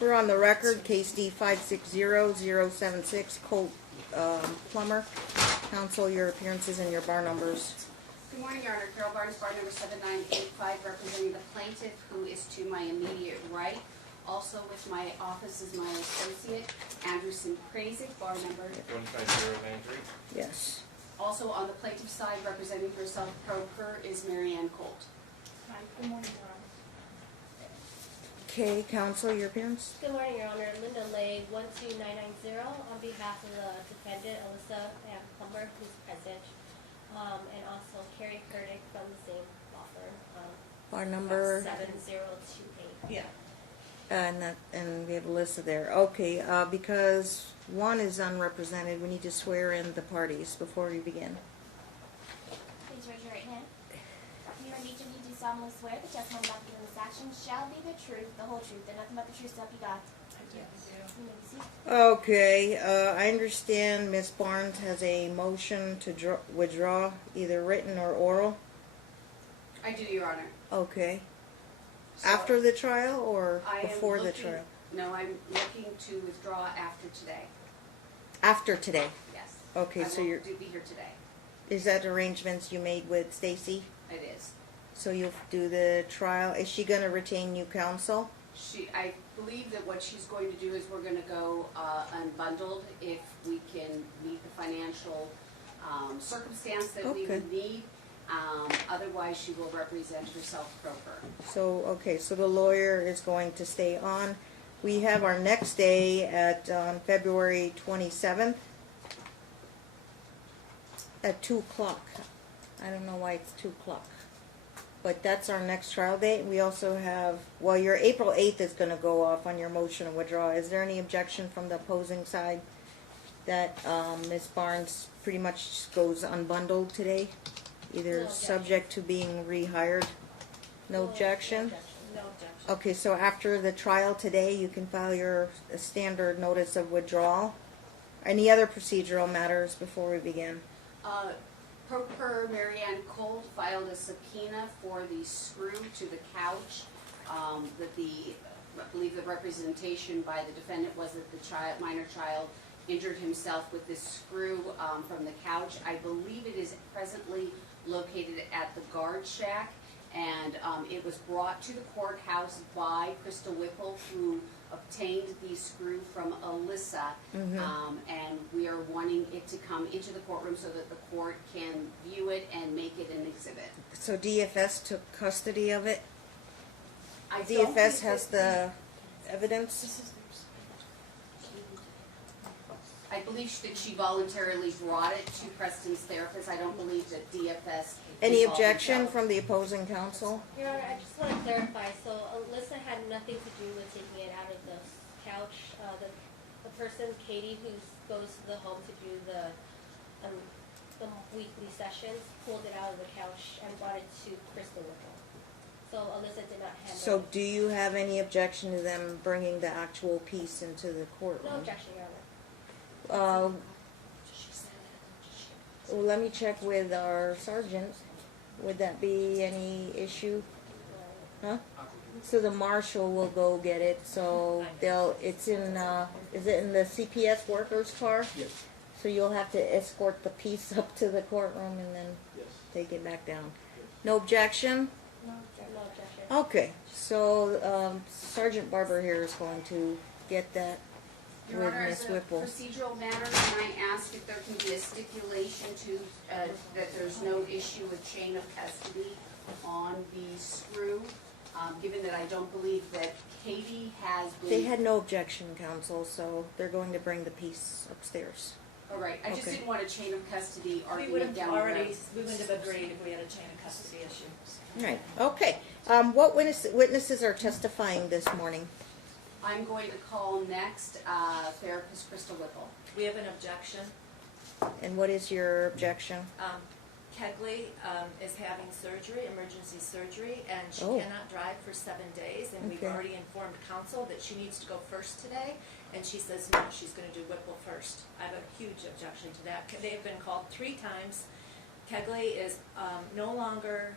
We're on the record, case D 560076, Colt Plumber. Counsel, your appearances and your bar numbers. Good morning, Your Honor. Carol Barnes, bar number 7985, representing the plaintiff, who is to my immediate right. Also with my office is my associate, Anderson Krasik, bar number 15093. Yes. Also on the plaintiff's side, representing herself pro per, is Marianne Colt. Hi, good morning, Your Honor. Okay, counsel, your appearance. Good morning, Your Honor. Linda Lay, 12990, on behalf of the defendant, Alyssa Ann Plumber, who's present, and also Carrie Kurdick from the same law firm. Bar number. 7028. Yeah. And we have a list there. Okay, because one is unrepresented, we need to swear in the parties before we begin. Please raise your right hand. You and each of you do solemnly swear the testimony about in this action shall be the truth, the whole truth, and nothing but the truth, so help you God. You may be seated. Okay, I understand Ms. Barnes has a motion to withdraw, either written or oral. I do, Your Honor. Okay. So After the trial or I am before the looking- trial? No, I'm looking to withdraw after today. After today. Yes. Okay, I so will you're, be here today. is that arrangements you made with Stacy? It is. So you'll do the trial. Is she going to retain new counsel? I believe that what she's going to do is we're going to go unbundled if we can meet the financial circumstance that we Okay. would need. Otherwise, she will represent herself pro per. So, okay, so the lawyer is going to stay on. We have our next day at February 27th at 2 o'clock. I don't know why it's 2 o'clock. But that's our next trial date. We also have, well, your April 8th is going to go off on your motion to withdraw. Is there any objection from the opposing side that Ms. Barnes pretty much goes unbundled today? Either No objection. subject to being rehired? No objection? No objection. Okay, so after the trial today, you can file your standard notice of withdrawal. Any other procedural matters before we begin? Pro per Marianne Colt filed a subpoena for the screw to the couch. I believe the representation by the defendant was that the minor child injured himself with this screw from the couch. I believe it is presently located at the guard shack, and it was brought to the courthouse by Crystal Whipple, who obtained the screw from Alyssa, and we are wanting it to come into the courtroom so that the court can view it and make it an exhibit. So DFS took custody of it? I don't DFS think has that the evidence? I believe that she voluntarily brought it to Preston's therapist. I don't believe that DFS. Any involved objection themselves. from the opposing counsel? Your Honor, I just want to clarify. So Alyssa had nothing to do with taking it out of the couch. The person, Katie, who goes to the home to do the weekly sessions, pulled it out of the couch and brought it to Crystal Whipple. So Alyssa did not handle So it. do you have any objection to them bringing the actual piece into the courtroom? No objection, Your Honor. Well, let me check with our sergeant. Would that be any issue? Huh? So the marshal will go get it. So it's in, is it in the CPS worker's car? Yes. So you'll have to escort the piece up to the courtroom and then Yes. take it back down. No objection? No objection. Okay. So Sergeant Barber here is going to get that Your with Honor, Ms. as a Whipple. procedural matter, can I ask if there can be a stipulation to, that there's no issue with chain of custody on the screw, given that I don't believe that Katie has been. They had no objection, counsel, so they're going to bring the piece upstairs. All right, I just Okay. didn't want a chain of custody We would argument have down the road. we wouldn't have agreed if we had a chain of custody issue. Right. Okay. What witnesses are testifying this morning? I'm going to call next therapist Crystal Whipple. We have an objection. And what is your objection? Kegley is having surgery, emergency surgery, and she Oh. cannot drive for 7 days, and we've Okay. already informed counsel that she needs to go first today, and she says no, she's going to do Whipple first. I have a huge objection to that. They have been called 3 times. Kegley is no longer,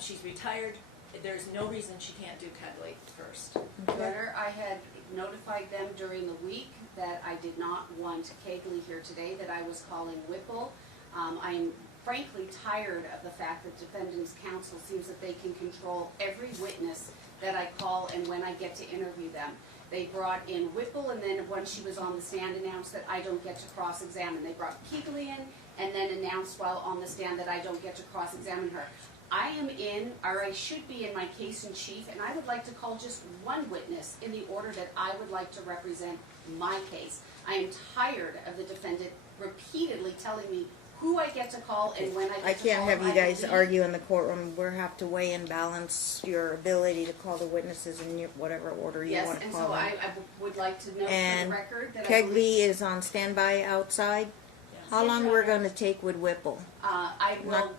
she's retired there's no reason she can't do Kegley first. Okay. Letter, I had notified them during the week that I did not want Kegley here today, that I was calling Whipple. I am frankly tired of the fact that defendant's counsel seems that they can control every witness that I call and when I get to interview them. They brought in Whipple, and then when she was on the stand announced that I don't get to cross-examine. They brought Kegley in and then announced while on the stand that I don't get to cross-examine her. I am in, or I should be in my case in chief, and I would like to call just one witness in the order that I would like to represent my case. I am tired of the defendant repeatedly telling me who I get to call and when I get to call. I can't have you guys believe- argue in the courtroom. We'll have to weigh and balance your ability to call the witnesses in whatever order you Yes, want to and call so them. I would like to note for And the record that I believe, Kegley is on standby outside. Yes. How Yes, long Your we're Honor. going to take with Whipple? I will Not-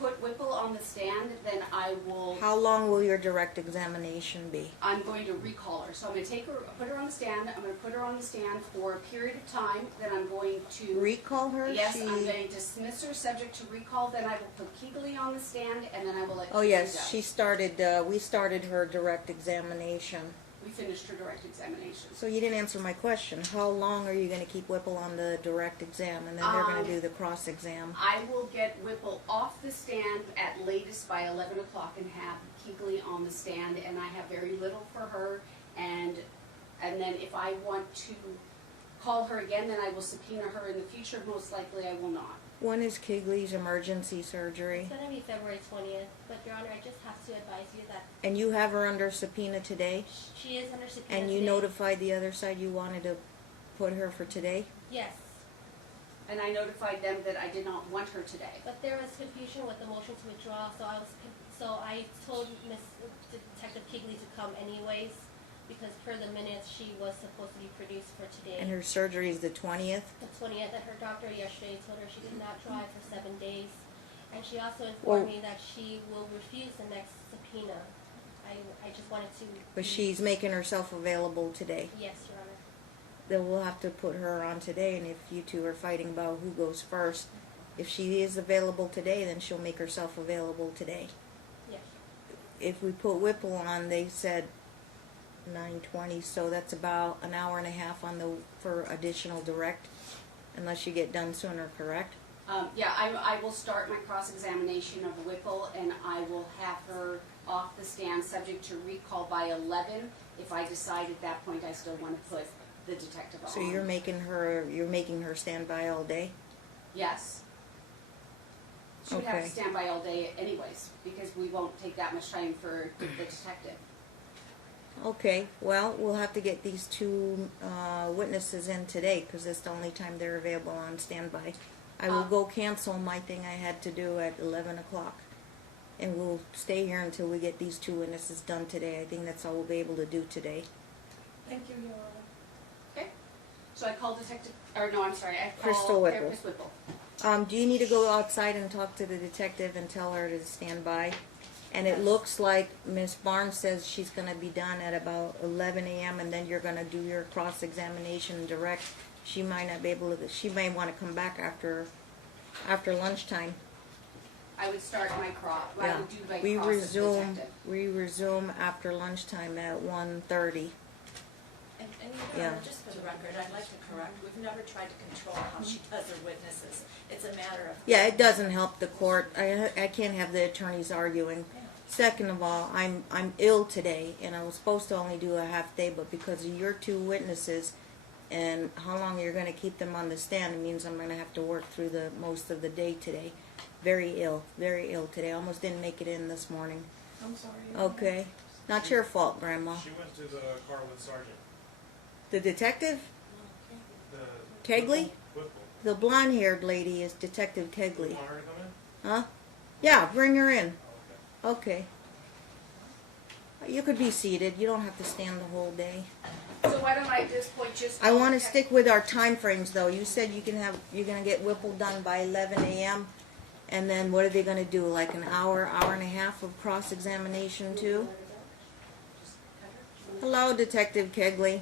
put Whipple on the stand, then I will, How long will your direct examination be? I'm going to recall her. So I'm going to take her, put her on the stand, I'm going to put her on the stand for a period of time, then I'm going to. Recall her? Yes, She- I'm going to dismiss her subject to recall, then I will put Kegley on the stand, and then I will let Oh Kegley yes, go. she started. We started her direct examination. We finished her direct examination. So you didn't answer my question. How long are you going to keep Whipple on the direct exam, and then they're going to do the cross exam? I will get Whipple off the stand at latest by 11 o'clock and have Kegley on the stand, and I have very little for her, and then if I want to call her again, then I will subpoena her in the future. Most likely I will not. When is Kegley's emergency surgery? It's gonna be February 20th, but Your Honor, I just have to advise you that And you have her under subpoena today? she is under subpoena And you today. notified the other side you wanted to put her for today? Yes, And I notified them that I did not want her today. but there was confusion with the motion to withdraw, so I told Miss Detective Kegley to come anyways, because per the minutes, she was supposed to be produced for today. And her surgery is the 20th? The 20th, and her doctor yesterday told her she could not drive for 7 days. And she also Well- informed me that she will refuse the next subpoena. I just wanted to. But she's making herself available today. Yes, Your Honor. Then we'll have to put her on today, and if you two are fighting about who goes first, if she is available today, then she'll make herself available today. Yes. If we put Whipple on, they said 9:20, so that's about an hour and a half for additional direct, unless you get done sooner, correct? Yeah, I will start my cross-examination of Whipple, and I will have her off the stand, subject to recall by 11. If I decide at that point I still want to put the detective on. So you're making her stand by all day? Yes. She would have Okay. to stand by all day anyways, because we won't take that much time for the detective. Okay, well, we'll have to get these two witnesses in today, because it's the only time they're available on standby. I will go cancel my thing I had to do at 11 o'clock, and we'll stay here until we get these two witnesses done today. I think that's all we'll be able to do today. Thank you, Your Honor. Okay? So I call detective, or no, I'm sorry, I Crystal call Whipple. Therapist Whipple. Do you need to go outside and talk to the detective and tell her to stand by? And it Yes. looks like Miss Barnes says she's going to be done at about 11 a.m. and then you're going to do your cross-examination direct. She might not be able to. She may want to come back after lunchtime. I would start my I Yeah. would do my We cross as resume. detective. We resume after lunchtime at 1:30. And Yeah. Your Honor, just for the record, I'd like to correct, we've never tried to control how she does her witnesses. It's a matter of. Yeah, it doesn't help the court. I can't have the attorneys arguing. Yeah. Second of all, I'm ill today, and I was supposed to only do a half day, but because of your two witnesses and how long you're going to keep them on the stand, it means I'm going to have to work through the most of the day today. Very ill today. Almost didn't make it in this morning. I'm sorry. Okay, not your fault, Grandma. She went to the car with Sergeant. The detective, The Kegley? Whipple. the blonde-haired lady is Detective You Kegley. want her to come in? Huh? Yeah, bring her in. Oh, Okay. You could be seated. You don't have to stand the whole day. So why don't I at this point just? I call want to detective- stick with our time frames, though. You said you're gonna get Whipple done by 11 a.m. And then what are they gonna do? Like an hour and a half of cross-examination too? Hello, Detective Kegley.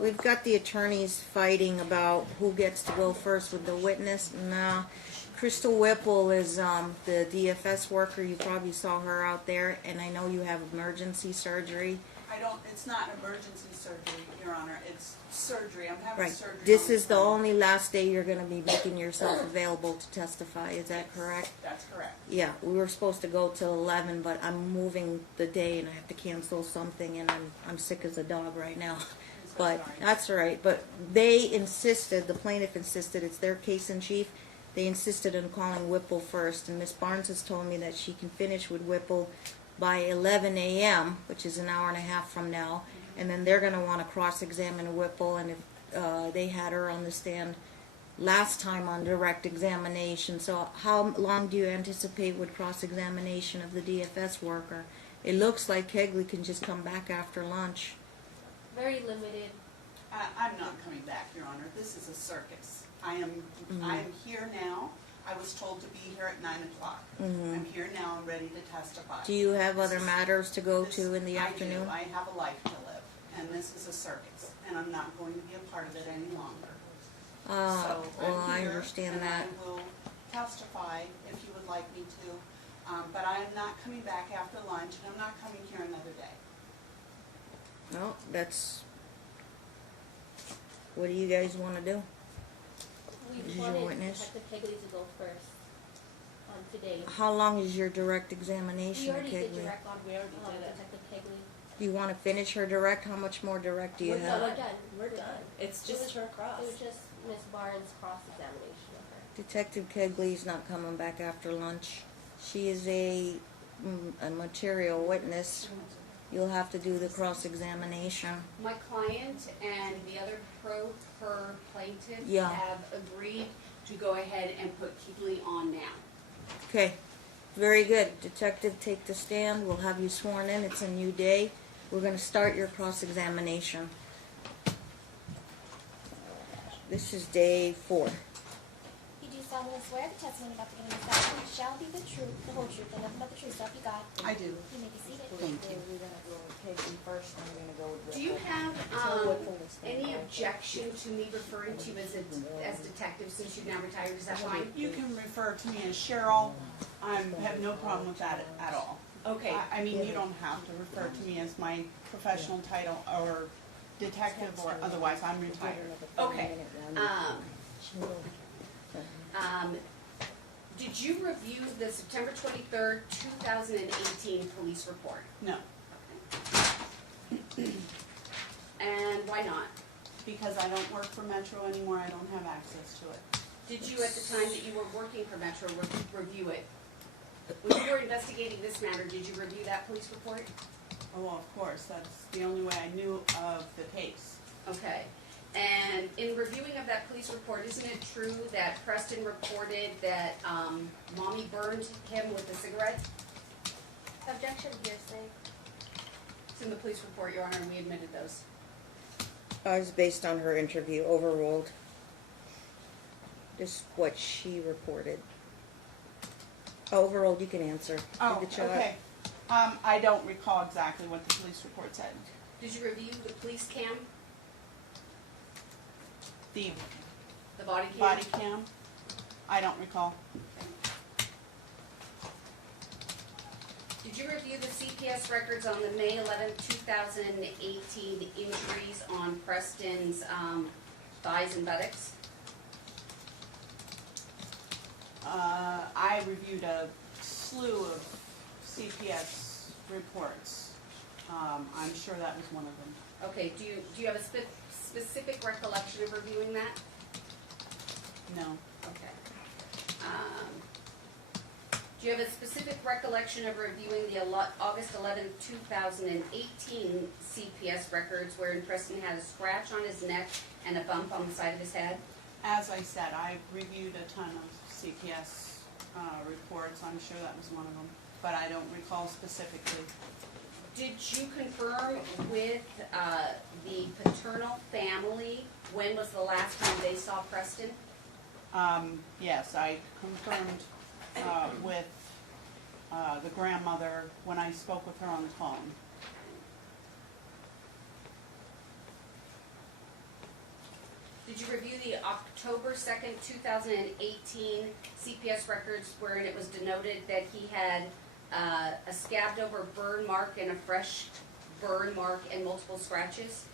We've got the attorneys fighting about who gets to go first with the witness. No, Crystal Whipple is the DFS worker. You probably saw her out there, and I know you have emergency surgery. It's not emergency surgery, Your Honor, it's surgery, I'm having Right. surgery. This on is the Sunday. only last day you're going to be making yourself available to testify. Is that correct? That's correct. Yeah, we were supposed to go till 11, but I'm moving the day and I have to cancel something, and I'm sick as a dog right now. I'm so But sorry. that's all right. But they insisted, the plaintiff insisted, it's their case in chief. They insisted on calling Whipple first, and Miss Barnes has told me that she can finish with Whipple by 11 a.m., which is an hour and a half from now, and then they're going to want to cross-examine Whipple, and if they had her on the stand last time on direct examination. So how long do you anticipate with cross-examination of the DFS worker? It looks like Kegley can just come back after lunch. Very limited. I'm not coming back, Your Honor, this is a circus. I am here now, I was told to be here at 9 o'clock. I'm here now, I'm ready to testify. Do you have other matters to go to in the afternoon? I do, I have a life to live, and this is a circus, and I'm not going to be a part of it any longer. So Well, I'm I here, understand and that. I will testify if you would like me to, but I am not coming back after lunch, and I'm not coming here another day. No, that's, what do you guys want to do? We Is your wanted witness? Detective Kegley to go first on today. How long is your direct examination, We already did Kegley? direct on Detective Kegley. Do you want to finish her direct? How much more direct do you We're have? We're done. We're done. It's just her cross. It was just Miss Barnes' cross-examination of her. Detective Kegley's not coming back after lunch. She is a material witness. You'll have to do the cross-examination. My client and the other per plaintiff Yeah. have agreed to go ahead and put Kegley on now. Okay, very good. Detective, take the stand. We'll have you sworn in. It's a new day. We're going to start your cross-examination. This is day 4. You do solemnly swear the testimony about to give in this action shall be the truth, the whole truth, and nothing but the truth, so help you God. I do. You may be seated. Thank you. We're going to go with Kegley first, and we're going to go with Do you have Whipple is the any call. objection to me referring to you as detective since you've now retired? Is that fine? You can refer to me as Cheryl, I have no problem with that at all. Okay. I mean, you don't have to refer to me as my professional title or detective or otherwise, I'm retired. Okay. Did you review the September 23rd, 2018 police report? No, And why not? because I don't work for Metro anymore, I don't have access to it. Did you, at the time that you were working for Metro, review it? When you were investigating this matter, did you review that police report? Oh, well, of course, that's the only way I knew of the case. Okay. And in reviewing of that police report, isn't it true that Preston reported that Mommy burned him with a cigarette? Objection, hearsay. It's in the police report, Your Honor, and we admitted those. It's based on her interview, overruled. This is what she reported. Overruled, you can answer. Oh, Did the child- okay. I don't recall exactly what the police report said. Did you review the police cam, The the body cam? body cam, I don't recall. Did you review the CPS records on the May 11, 2018 injuries on Preston's thighs and buttocks? I reviewed a slew of CPS reports. I'm sure that was one of them. Okay, do you have a specific recollection of reviewing that? No. Okay. Do you have a specific recollection of reviewing the August 11, 2018 CPS records wherein Preston had a scratch on his neck and a bump on the side of his head? As I said, I reviewed a ton of CPS reports. I'm sure that was one of them, but I don't recall specifically. Did you confirm with the paternal family when was the last time they saw Preston? Yes, I confirmed with the grandmother when I spoke with her on the phone. Did Did you review the October 2nd, 2018 CPS records wherein it was denoted that he had a scabbed over burn mark and a fresh burn mark and multiple scratches?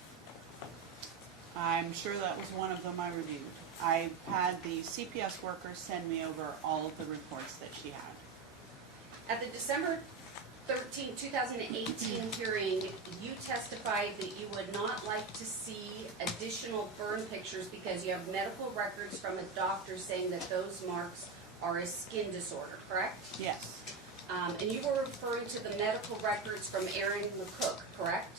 I'm sure that was one of them I reviewed. I had the CPS workers send me over all of the reports that she had. At the December 13, 2018 hearing, you testified that you would not like to see additional burn pictures because you have medical records from a doctor saying that those marks are a skin disorder, correct? Yes, And you were referring to the medical records from Aaron McCook, correct?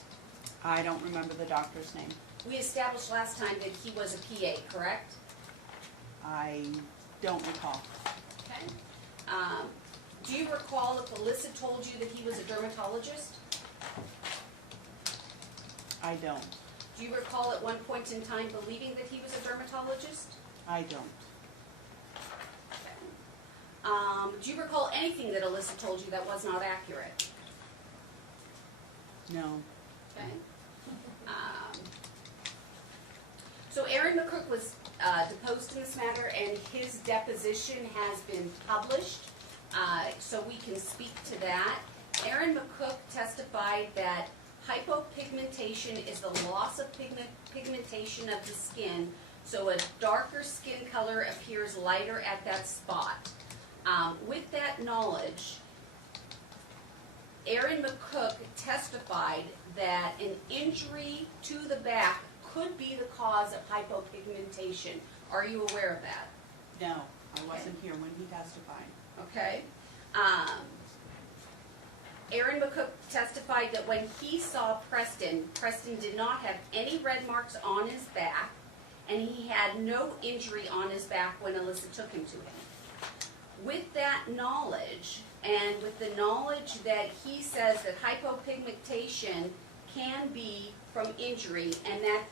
I don't remember the doctor's name. We established last time that he was a PA, correct? I don't recall. Okay. Do you recall if Alyssa told you that he was a dermatologist? I don't. Do you recall at one point in time believing that he was a dermatologist? I don't. Do you recall anything that Alyssa told you that was not accurate? No. Okay. So Aaron McCook was deposed in this matter, and his deposition has been published, so we can speak to that. Aaron McCook testified that hypopigmentation is the loss of pigmentation of the skin, so a darker skin color appears lighter at that spot. With that knowledge, Aaron McCook testified that an injury to the back could be the cause of hypopigmentation. Are you aware of that? No, I wasn't here when he testified. Okay. Aaron McCook testified that when he saw Preston, Preston did not have any red marks on his back, and he had no injury on his back when Alyssa took him to him. With that knowledge, and with the knowledge that he says that hypopigmentation can be from injury, and that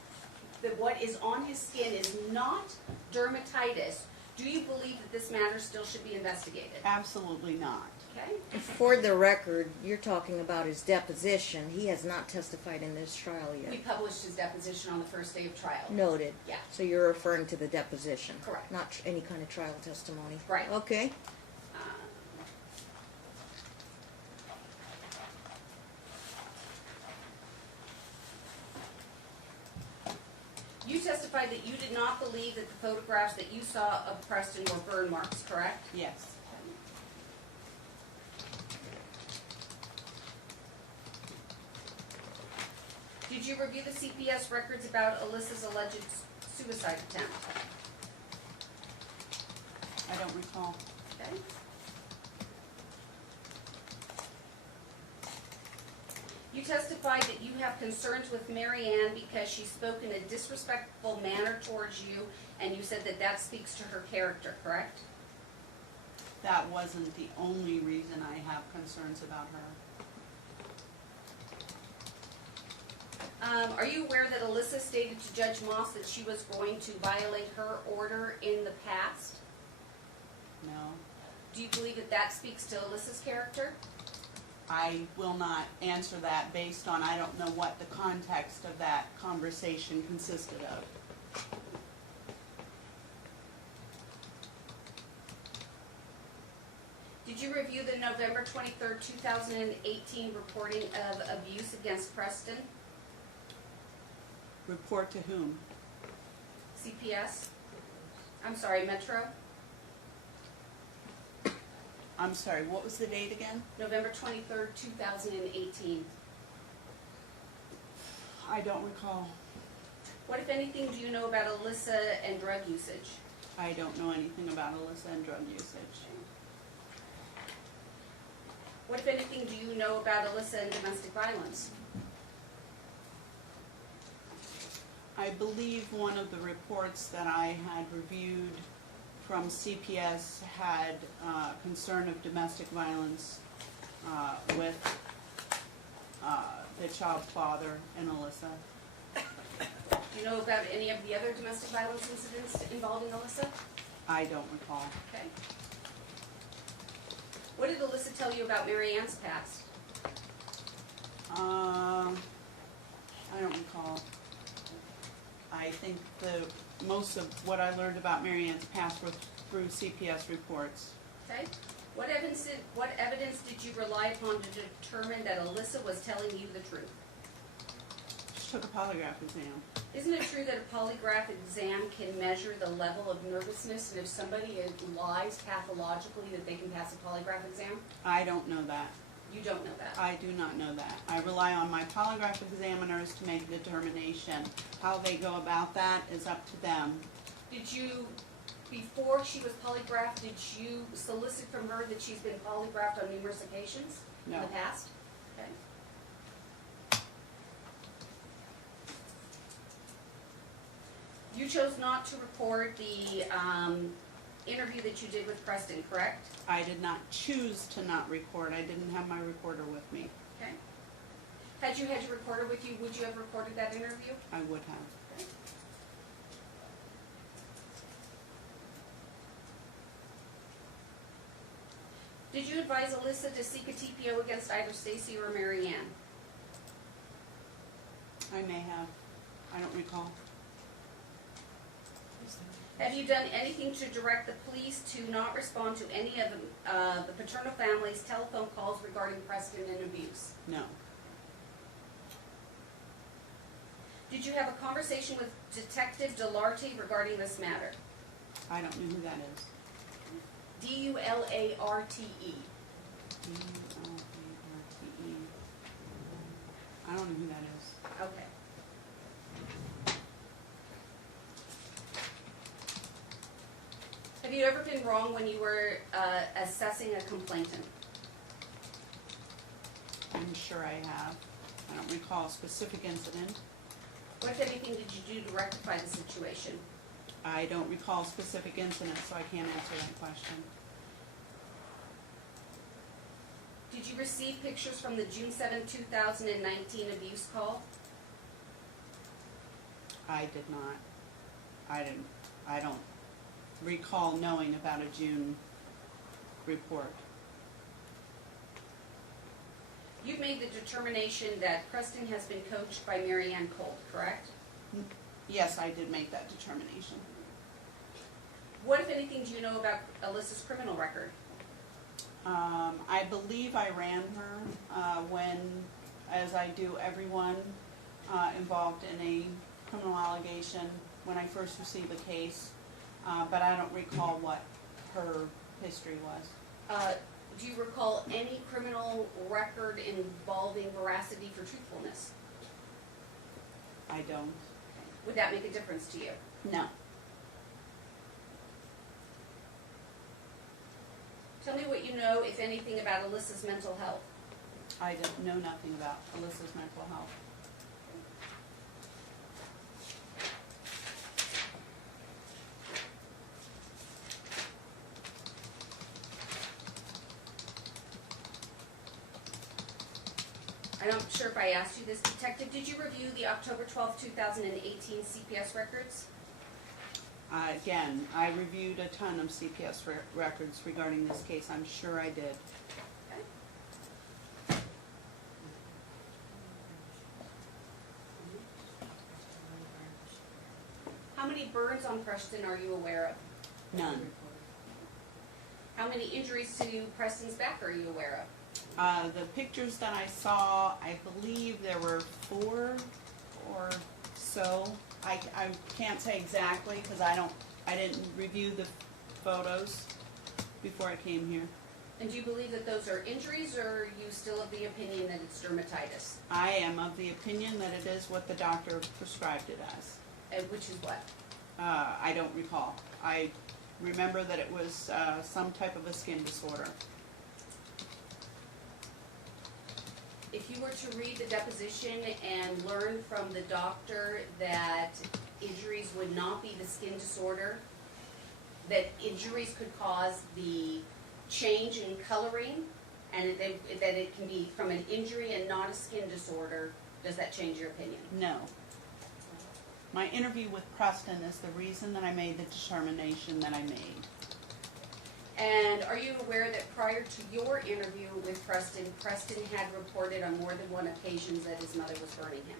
what is on his skin is not dermatitis, do you believe that this matter still should be investigated? Absolutely not. Okay. For the record, you're talking about his deposition. He has not testified in this trial We yet. published his deposition on the first day of trial. Noted. Yeah. So you're referring to the deposition? Correct. Not any kind of trial testimony? Right. Okay. You testified that you did not believe that the photographs that you saw of Preston were burn marks, correct? Yes. Did you review the CPS records about Alyssa's alleged suicide attempt? I don't recall. Okay. You testified that you have concerns with Mary Ann because she spoke in a disrespectful manner towards you, and you said that that speaks to her character, correct? That wasn't the only reason I have concerns about her. Are you aware that Alyssa stated to Judge Moss that she was going to violate her order in the past? No. Do you believe that that speaks to Alyssa's character? I will not answer that based on, I don't know what the context of that conversation consisted of. Did you review the November 23rd, 2018 reporting of abuse against Preston? Report to whom? CPS? I'm sorry, Metro? I'm sorry, what was the date again? November 23rd, 2018. I don't recall. What, if anything, do you know about Alyssa and drug usage? I don't know anything about Alyssa and drug usage. What, if anything, do you know about Alyssa and domestic violence? I believe one of the reports that I had reviewed from CPS had concern of domestic violence with the child's father and Alyssa. Do you know about any of the other domestic violence incidents involving Alyssa? I don't recall. Okay. What did Alyssa tell you about Mary Ann's past? I don't recall. I think most of what I learned about Mary Ann's past were through CPS reports. Okay. What evidence did you rely upon to determine that Alyssa was telling you the truth? She took a polygraph exam. Isn't it true that a polygraph exam can measure the level of nervousness, and if somebody lies pathologically that they can pass a polygraph exam? I don't know that. You don't know that. I do not know that. I rely on my polygraph examiners to make a determination. How they go about that is up to them. Did you, before she was polygraphed, did you solicit from her that she's been polygraphed on numerous occasions in No. the past? Okay. You chose not to record the interview that you did with Preston, correct? I did not choose to not record. I didn't have my recorder with me. Okay. Had you had your recorder with you, would you have recorded that interview? I would have. Okay. Did you advise Alyssa to seek a TPO against either Stacy or Mary Ann? I may have. I don't recall. Have you done anything to direct the police to not respond to any of the paternal family's telephone calls regarding Preston and abuse? No. Did you have a conversation with Detective Delarte regarding this matter? I don't know who that is. D-U-L-A-R-T-E. D-L-A-R-T-E. I don't know who that is. Okay. Have you ever been wrong when you were assessing a complainant? I'm sure I have. I don't recall a specific incident. What, if anything, did you do to rectify the situation? I don't recall a specific incident, so I can't answer that question. Did you receive pictures from the June 7, 2019 abuse call? I did not. I don't recall knowing about a June report. You've made the determination that Preston has been coached by Mary Ann Colt, correct? Yes, I did make that determination. What, if anything, do you know about Alyssa's criminal record? I believe I ran her when, as I do everyone involved in a criminal allegation, when I first received a case, but I don't recall what her history was. Do you recall any criminal record involving veracity for truthfulness? I don't. Would that make a difference to you? No. Tell me what you know, if anything, about Alyssa's mental health. I don't know nothing about Alyssa's mental health. I'm not sure if I asked you this, Detective. Did you review the October 12, 2018 CPS records? Again, I reviewed a ton of CPS records regarding this case. I'm sure I did. Okay. How many burns on Preston are you aware of? None. How many injuries to Preston's back are you aware of? The pictures that I saw, I believe there were 4 or so. I can't say exactly because I didn't review the photos before I came here. And do you believe that those are injuries, or are you still of the opinion that it's dermatitis? I am of the opinion that it is what the doctor prescribed it as. Which is what? I don't recall. I remember that it was some type of a skin disorder. If you were to read the deposition and learn from the doctor that injuries would not be the skin disorder, that injuries could cause the change in coloring, and that it can be from an injury and not a skin disorder, does that change your opinion? No. My interview with Preston is the reason that I made the determination that I made. And are you aware that prior to your interview with Preston, Preston had reported on more than one occasion that his mother was burning him?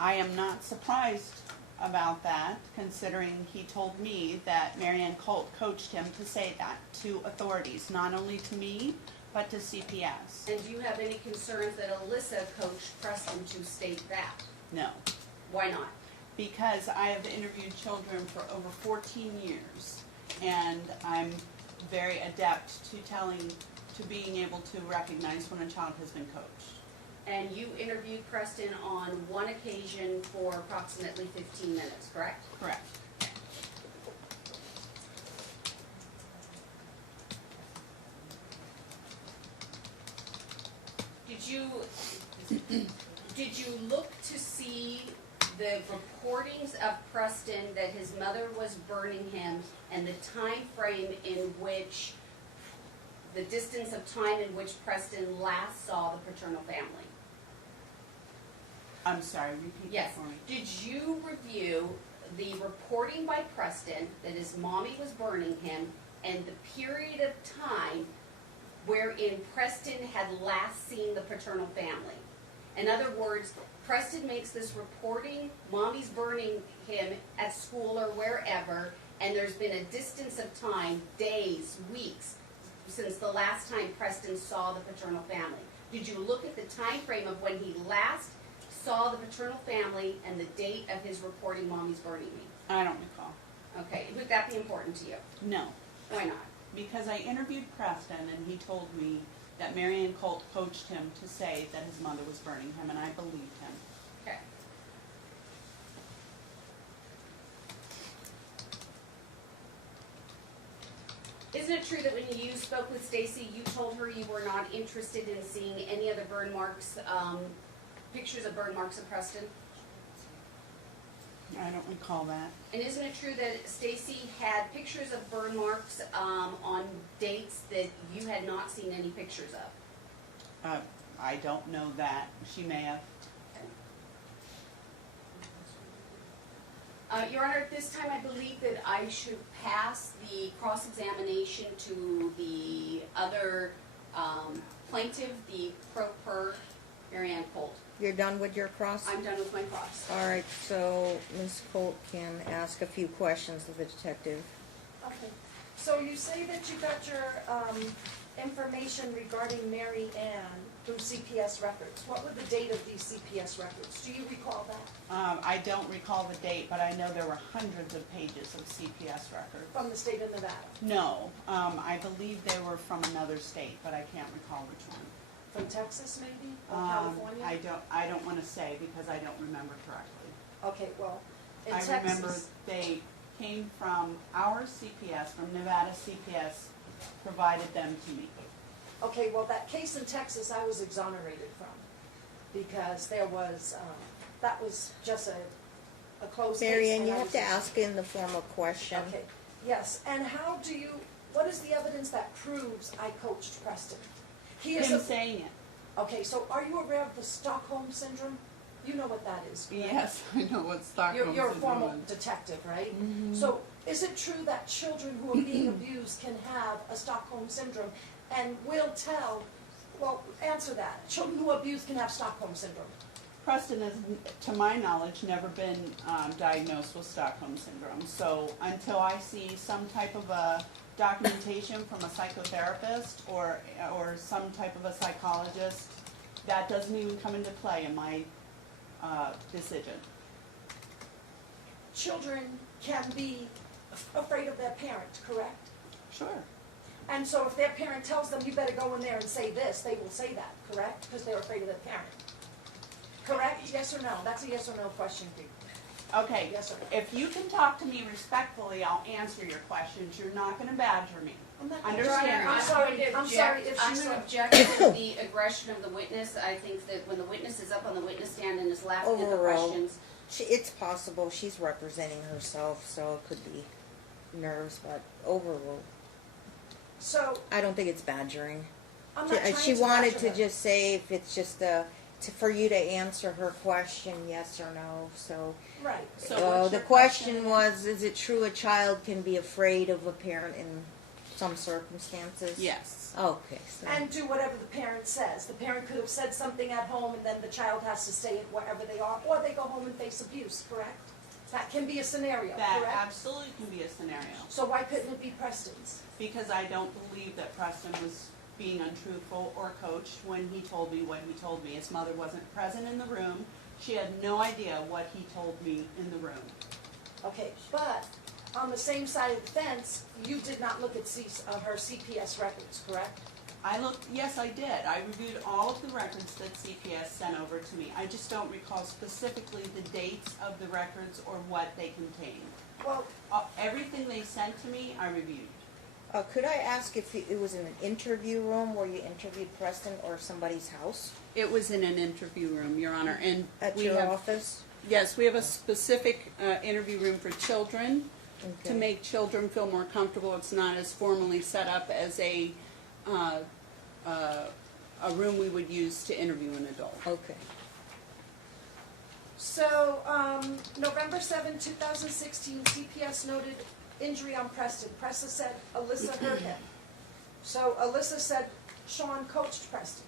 I am not surprised about that, considering he told me that Marianne Colt coached him to say that to authorities, not only to me, but to CPS. And do you have any concerns that Alyssa coached Preston to state that? No. Why not? Because I have interviewed children for over 14 years, and I'm very adept to being able to recognize when a child has been coached. And you interviewed Preston on one occasion for approximately 15 minutes, correct? Correct. Did you look to see the reportings of Preston that his mother was burning him and the time frame in which, the distance of time in which Preston last saw the paternal family? I'm sorry, repeat Yes. that for me. Did you review the reporting by Preston that his mommy was burning him and the period of time wherein Preston had last seen the paternal family? In other words, Preston makes this reporting, mommy's burning him at school or wherever, and there's been a distance of time, days, weeks, since the last time Preston saw the paternal family. Did you look at the time frame of when he last saw the paternal family and the date of his reporting, mommy's burning me? I don't recall. Okay, would that be important to you? No, Why not? because I interviewed Preston and he told me that Marianne Colt coached him to say that his mother was burning him, and I believed him. Okay. Isn't it true that when you spoke with Stacy, you told her you were not interested in seeing any other burn marks, pictures of burn marks of Preston? I don't recall that. And isn't it true that Stacy had pictures of burn marks on dates that you had not seen any pictures of? I don't know that. She may have. Your Honor, at this time, I believe that I should pass the cross-examination to the other plaintiff, the pro per Marianne Colt. You're done with your cross? I'm done with my cross. All right, so Ms. Colt can ask a few questions of the detective. Okay, so you say that you got your information regarding Mary Ann through CPS records. What were the date of these CPS records? Do you recall that? I don't recall the date, but I know there were hundreds of pages of CPS records. From the state of Nevada? No, I believe they were from another state, but I can't recall which one. From Texas maybe, or California? I don't want to say because I don't remember correctly. Okay, well, in I Texas. remember they came from our CPS, from Nevada CPS, provided them to me. Okay, well, that case in Texas I was exonerated from, because there was, that was just a closed case. Marianne, and you I have was to ask in the form of question. Okay, yes, and how do you, what is the evidence that proves I coached Preston? He is Him saying it. Okay, so are you aware of the Stockholm Syndrome? You know what that is, correct? Yes, I know what Stockholm You're a Syndrome former is. detective, right? So is it true that children who are being abused can have a Stockholm Syndrome and will tell, well, answer that. Children who are abused can have Stockholm Syndrome. Preston has, to my knowledge, never been diagnosed with Stockholm Syndrome. So until I see some type of a documentation from a psychotherapist or some type of a psychologist, that doesn't even come into play in my decision. Children can be afraid of their parent, correct? Sure. And so if their parent tells them, you better go in there and say this, they will say that, correct? Because they're afraid of their parent. Correct? Yes or no? That's a yes or no question for you. Okay, Yes, sir. if you can talk to me respectfully, I'll answer your questions. You're not going to badger me. I'm not Understand. Your Honor, I'm sorry. I'm sorry if I'm she going to said. object to the aggression of the witness. I think that when the witness is up on the witness stand and is laughing at the Overall. questions, It's possible she's representing herself, so it could be nerves, but overall, So I don't think it's badgering. I'm not trying She to wanted badger to her. just say if it's just for you to answer her question, yes or no. So, Right. So what's the your question was, is it true a child can be afraid of a parent in some circumstances? Yes. Okay. So. And do whatever the parent says. The parent could have said something at home and then the child has to say it wherever they are, or they go home and face abuse, correct? That can be a scenario, That correct? absolutely can be a scenario, So why couldn't it be Preston's? because I don't believe that Preston was being untruthful or coached when he told me what he told me. His mother wasn't present in the room. She had no idea what he told me in the room. Okay, but on the same side of the fence, you did not look at her CPS records, correct? Yes, I did. I reviewed all of the records that CPS sent over to me. I just don't recall specifically the dates of the records or what they contained. Well, Everything they sent to me, I reviewed. Could I ask if it was in an interview room where you interviewed Preston or somebody's house? It was in an interview room, Your Honor, and At we your have, office? yes, we have a specific interview room for children to Okay. make children feel more comfortable. It's not as formally set up as a room we would use to interview an adult. Okay. so, November 7, 2016, CPS noted injury on Preston. Preston said Alyssa hurt him. So Alyssa said Sean coached Preston.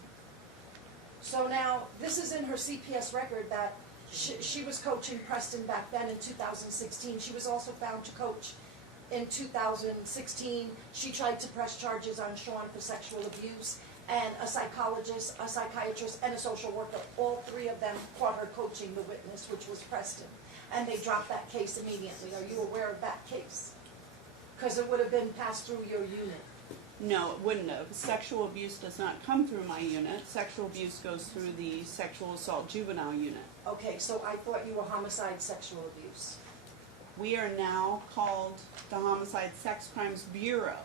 So now, this is in her CPS record that she was coaching Preston back then in 2016. She was also found to coach in 2016. She tried to press charges on Sean for sexual abuse, and a psychologist, a psychiatrist, and a social worker, all three of them caught her coaching the witness, which was Preston. And they dropped that case immediately. Are you aware of that case? Because it would have been passed through your unit. No, it wouldn't have. Sexual abuse does not come through my unit. Sexual abuse goes through the sexual assault juvenile unit. Okay, so I thought you were homicide sexual abuse. We are now called the Homicide Sex Crimes Bureau.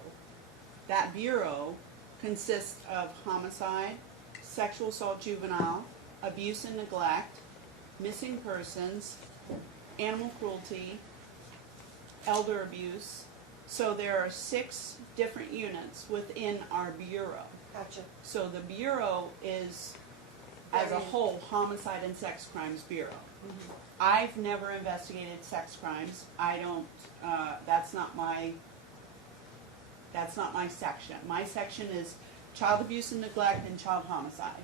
That bureau consists of homicide, sexual assault juvenile, abuse and neglect, missing persons, animal cruelty, elder abuse. So there are 6 different units within our bureau. Gotcha. So the bureau is, as a whole, Homicide and Sex Crimes Bureau. Mhm. I've never investigated sex crimes. I don't, that's not my section. My section is child abuse and neglect and child homicide.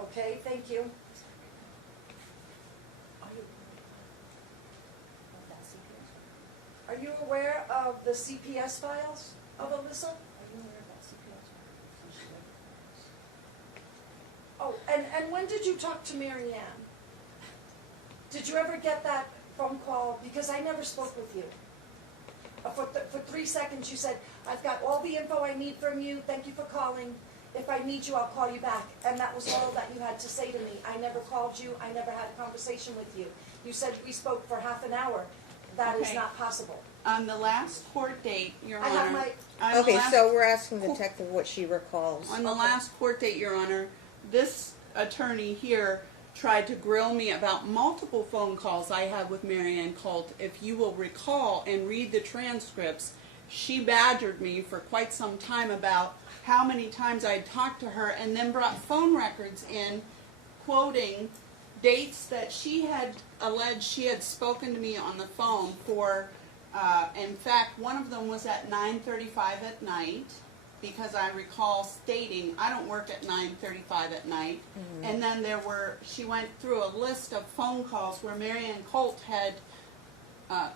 Okay, thank you. Are you aware of the CPS files of Alyssa? Oh, and when did you talk to Mary Ann? Did you ever get that phone call? Because I never spoke with you. For 3 seconds you said, I've got all the info I need from you, thank you for calling. If I need you, I'll call you back. And that was all that you had to say to me. I never called you, I never had a conversation with you. You said we spoke for half an hour. That is Okay. not possible. On the last court date, Your I have Honor. my, on the Okay, last- so we're asking the detective what she recalls. On the Okay. last court date, Your Honor, this attorney here tried to grill me about multiple phone calls I had with Mary Ann Colt. If you will recall and read the transcripts, she badgered me for quite some time about how many times I'd talked to her, and then brought phone records in quoting dates that she had alleged she had spoken to me on the phone for. In fact, one of them was at 9:35 at night, because I recall stating, I don't work at 9:35 at night. And then she went through a list of phone calls where Mary Ann Colt had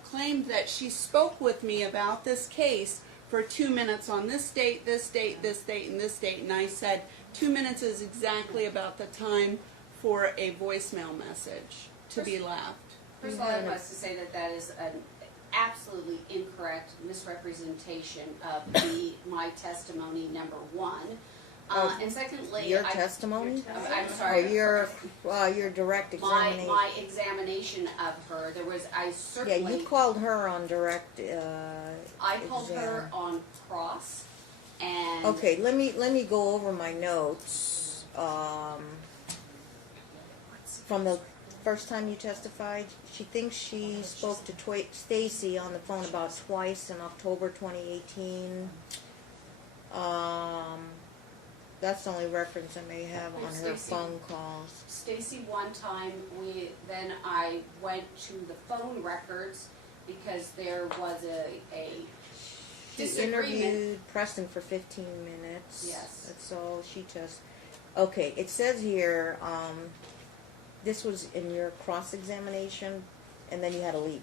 claimed that she spoke with me about this case for 2 minutes on this date, this date, this date, and this date. And I said, 2 minutes is exactly about the time for a voicemail message to be left. First of all, I must say that that is an absolutely incorrect misrepresentation of my testimony, number one. And secondly, Your testimony? I'm Or sorry. your direct examination? My examination of her, I Yeah, certainly, you called her on direct, I called her exam. on cross, and. Okay, let me go over my notes. From the first time you testified, she thinks she spoke to Stacy on the phone about twice in October 2018. That's the only reference I may have on her Stacy. phone calls. Stacy, one time, then I went to the phone records because there was a She disagreement. interviewed Preston for 15 minutes. Yes. That's all she just. Okay, it says here, this was in your cross-examination, and then you had to leave.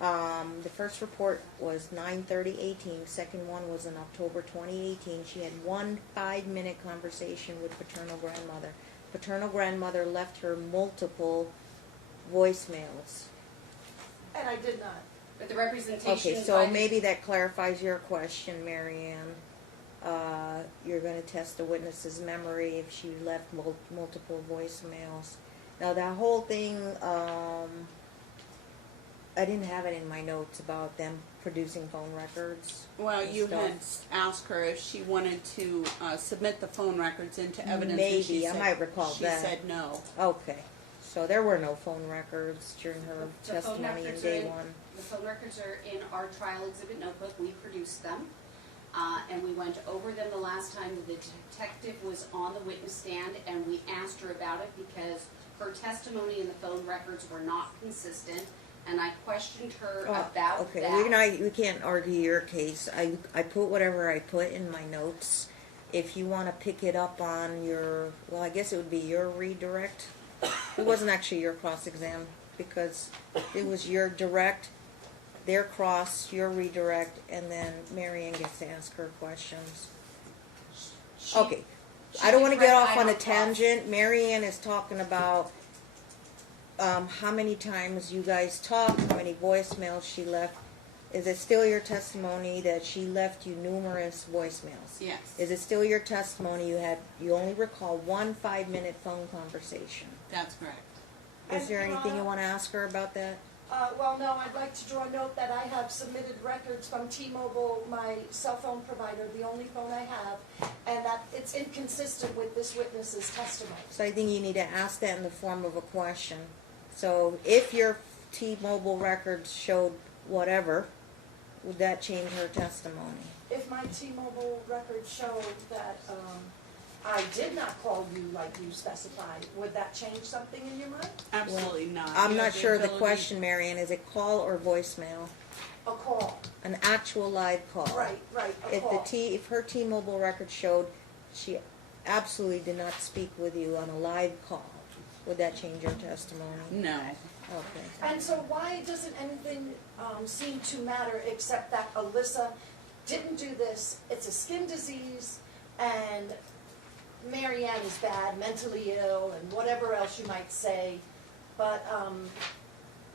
The first report was 9/30/18. Second one was in October 2018. She had one 5-minute conversation with paternal grandmother. Paternal grandmother left her multiple voicemails. And I did not. But the representation. Okay, by so the- maybe that clarifies your question, Marianne. You're going to test the witness's memory if she left multiple voicemails. Now, that whole thing, I didn't have it in my notes about them producing phone records. Well, and you stuff. had asked her if she wanted to submit the phone records into evidence. Maybe, and she I said, might recall she that. said no. Okay, so there were no phone records during her The phone testimony in records day are in- one. The phone records are in our trial exhibit notebook. We produced them. And we went over them the last time the detective was on the witness stand, and we asked her about it because her testimony and the phone records were not consistent, and I questioned her about Okay, that. we can't argue your case. I put whatever I put in my notes. If you want to pick it up on your, well, I guess it would be your redirect. It wasn't actually your cross-exam because it was your direct, their cross, your redirect, and then Marianne gets to ask her questions. She- Okay, she I don't want to did get correct off on a I don't cross. tangent. Marianne is talking about how many times you guys talked, how many voicemails she left. Is it still your testimony that she left you numerous voicemails? Yes. Is it still your testimony you only recall one 5-minute phone conversation? That's correct. Is there anything you want to ask her about that? Well, no, I'd like to draw a note that I have submitted records from T-Mobile, my cell phone provider, the only phone I have, and that it's inconsistent with this witness's testimony. So I think you need to ask that in the form of a question. So if your T-Mobile records showed whatever, would that change her testimony? If my T-Mobile records showed that I did not call you like you specified, would that change something in your mind? Absolutely not. I'm You not have sure the ability- question, Marianne, is it call or voicemail? A call. An actual live call. Right, a If call. if her T-Mobile record showed she absolutely did not speak with you on a live call, would that change your testimony? No. Okay. And so why doesn't anything seem to matter except that Alyssa didn't do this, it's a skin disease, and Marianne is bad, mentally ill, and whatever else you might say, but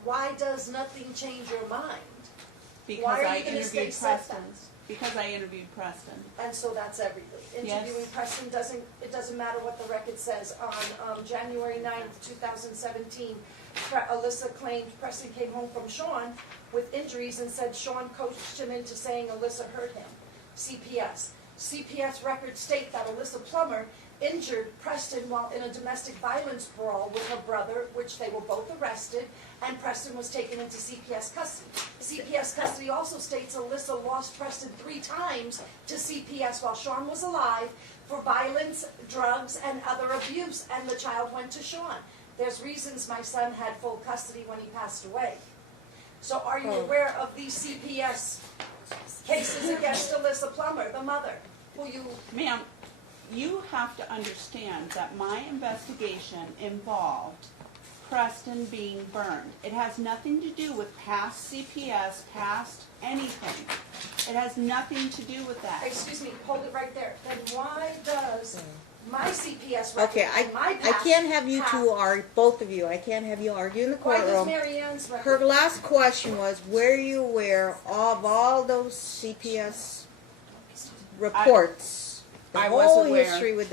why does nothing change your mind? Because Why are I you gonna stay interviewed steadfast? Preston. Because I interviewed Preston. And so that's everything. Yes. Interviewing Preston it doesn't matter what the record says. On January 9th, 2017, Alyssa claimed Preston came home from Sean with injuries and said Sean coached him into saying Alyssa hurt him. CPS. CPS records state that Alyssa Plummer injured Preston while in a domestic violence brawl with her brother, which they were both arrested, and Preston was taken into CPS custody. CPS custody also states Alyssa lost Preston 3 times to CPS while Sean was alive for violence, drugs, and other abuse, and the child went to Sean. There's reasons my son had full custody when he passed away. So are you aware of these CPS cases against Alyssa Plummer, the mother? Will you... Ma'am, you have to understand that my investigation involved Preston being burned. It has nothing to do with past CPS, past anything. It has nothing to do with that. Excuse me, hold it right there. Then why does my CPS record Okay, and my I past can't have you have- two argue, both of you, I can't have you argue in the Why does courtroom. Mary Ann's Her record? last question was, were you aware of all those CPS reports? The I was whole aware. history with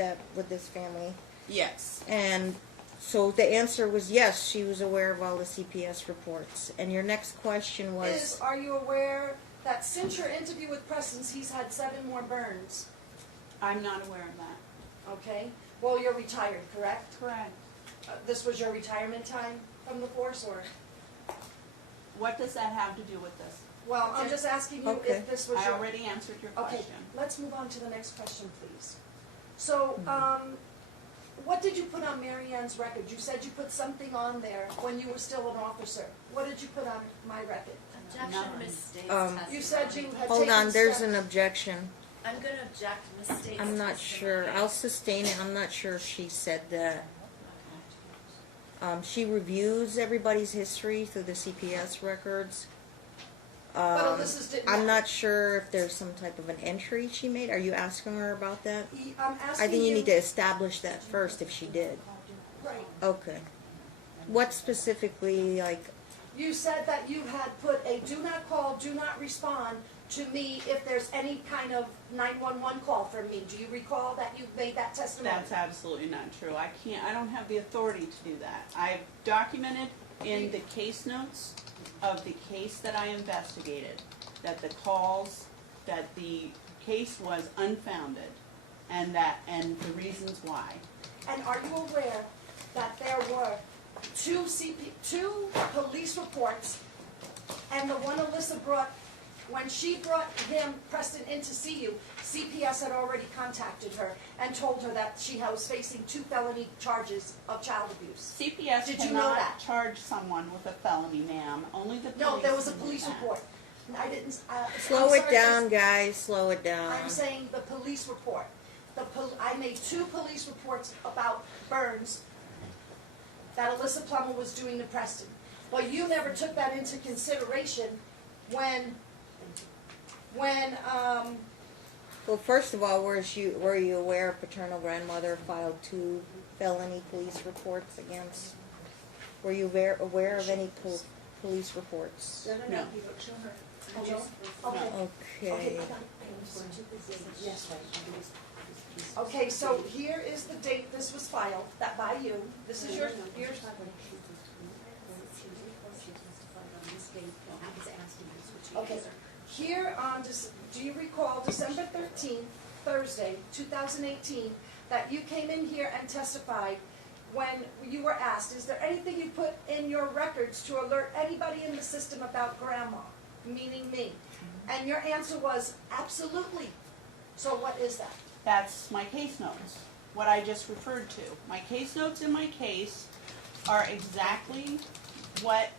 this family. Yes. And so the answer was yes, she was aware of all the CPS reports. And your next question was, Are you aware that since your interview with Preston, he's had 7 more burns? I'm not aware of that. Okay. Well, you're retired, correct? Correct. This was your retirement time from the force, or? What does that have to do with this? Well, I'm just asking you Okay. if this was I your... already answered your Okay, question. let's move on to the next question, please. So, what did you put on Mary Ann's record? You said you put something on there when you were still an officer. What did you put on my record? Objection to Ms. State's Um, testimony. You said you had hold taken on, there's steps- an objection. I'm gonna object, Ms. State's I'm not sure. testimony. I'll sustain it. I'm not sure if she said that. She reviews everybody's history through the CPS records. But Alyssa's didn't. I'm not sure if there's some type of an entry she made. Are you asking her about that? I'm asking I think you need to establish that first if she did. Right. Okay. What specifically, like, You said that you had put a do not call, do not respond to me if there's any kind of 911 call from me. Do you recall that you made that testimony? That's absolutely not true. I don't have the authority to do that. I've documented in the case notes of the case that I investigated that the calls, that the case was unfounded and the reasons why. And are you aware that there were two police reports, and the one Alyssa brought, when she brought Preston in to see you, CPS had already contacted her and told her that she was facing 2 felony charges of child abuse. CPS Did you know that? cannot charge someone with a felony, ma'am. Only the police. No, there was a can do police that. report. I didn't, slow I'm it sorry, down, guys, slow it down. I'm saying the police report. I made 2 police reports about burns that Alyssa Plummer was doing to Preston. But you never took that into consideration when Well, first of all, were you aware paternal grandmother filed 2 felony police reports against? Were you aware of any police reports? No. Okay. Okay, so here is the date this was filed, that by you. This is your okay. Here on, do you recall December 13th, Thursday, 2018, that you came in here and testified when you were asked, is there anything you put in your records to alert anybody in the system about grandma, meaning me? And your answer was absolutely. So what is that? That's my case notes, what I just referred to. My case notes in my case are exactly what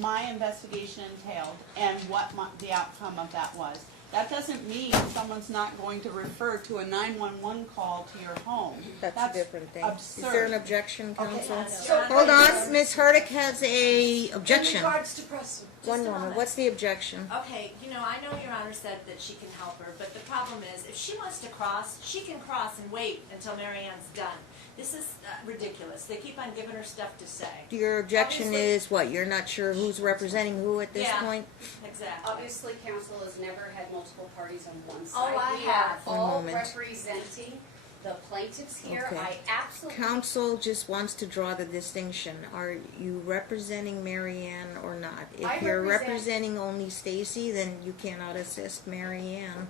my investigation entailed and what the outcome of that was. That doesn't mean someone's not going to refer to a 911 call to your home. That's a different thing. Absurd. Is there an objection, Okay, counsel? so- Hold on, Ms. Hurdick has a objection. In regards to Preston. One Just a moment, moment. what's the objection? Okay, I know Your Honor said that she can help her, but the problem is, if she wants to cross, she can cross and wait until Mary Ann's done. This is ridiculous. They keep on giving her stuff to say. Your objection Obviously- is what, you're not sure who's representing who at this Yeah. point? Exactly. Obviously, council has never had multiple parties on one Oh, side. I We have. are One all moment. representing the plaintiffs here. Okay. I absolutely. Counsel just wants to draw the distinction. Are you representing Mary Ann or not? I If you're represent- representing only Stacy, then you cannot assist Mary Ann.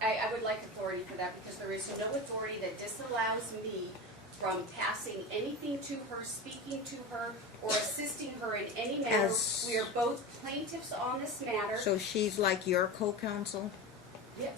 I would like authority for that because there is no authority that disallows me from passing anything to her, speaking to her, or assisting her in any manner. As- We are both plaintiffs on this matter. So she's like your co-counsel? Yeah,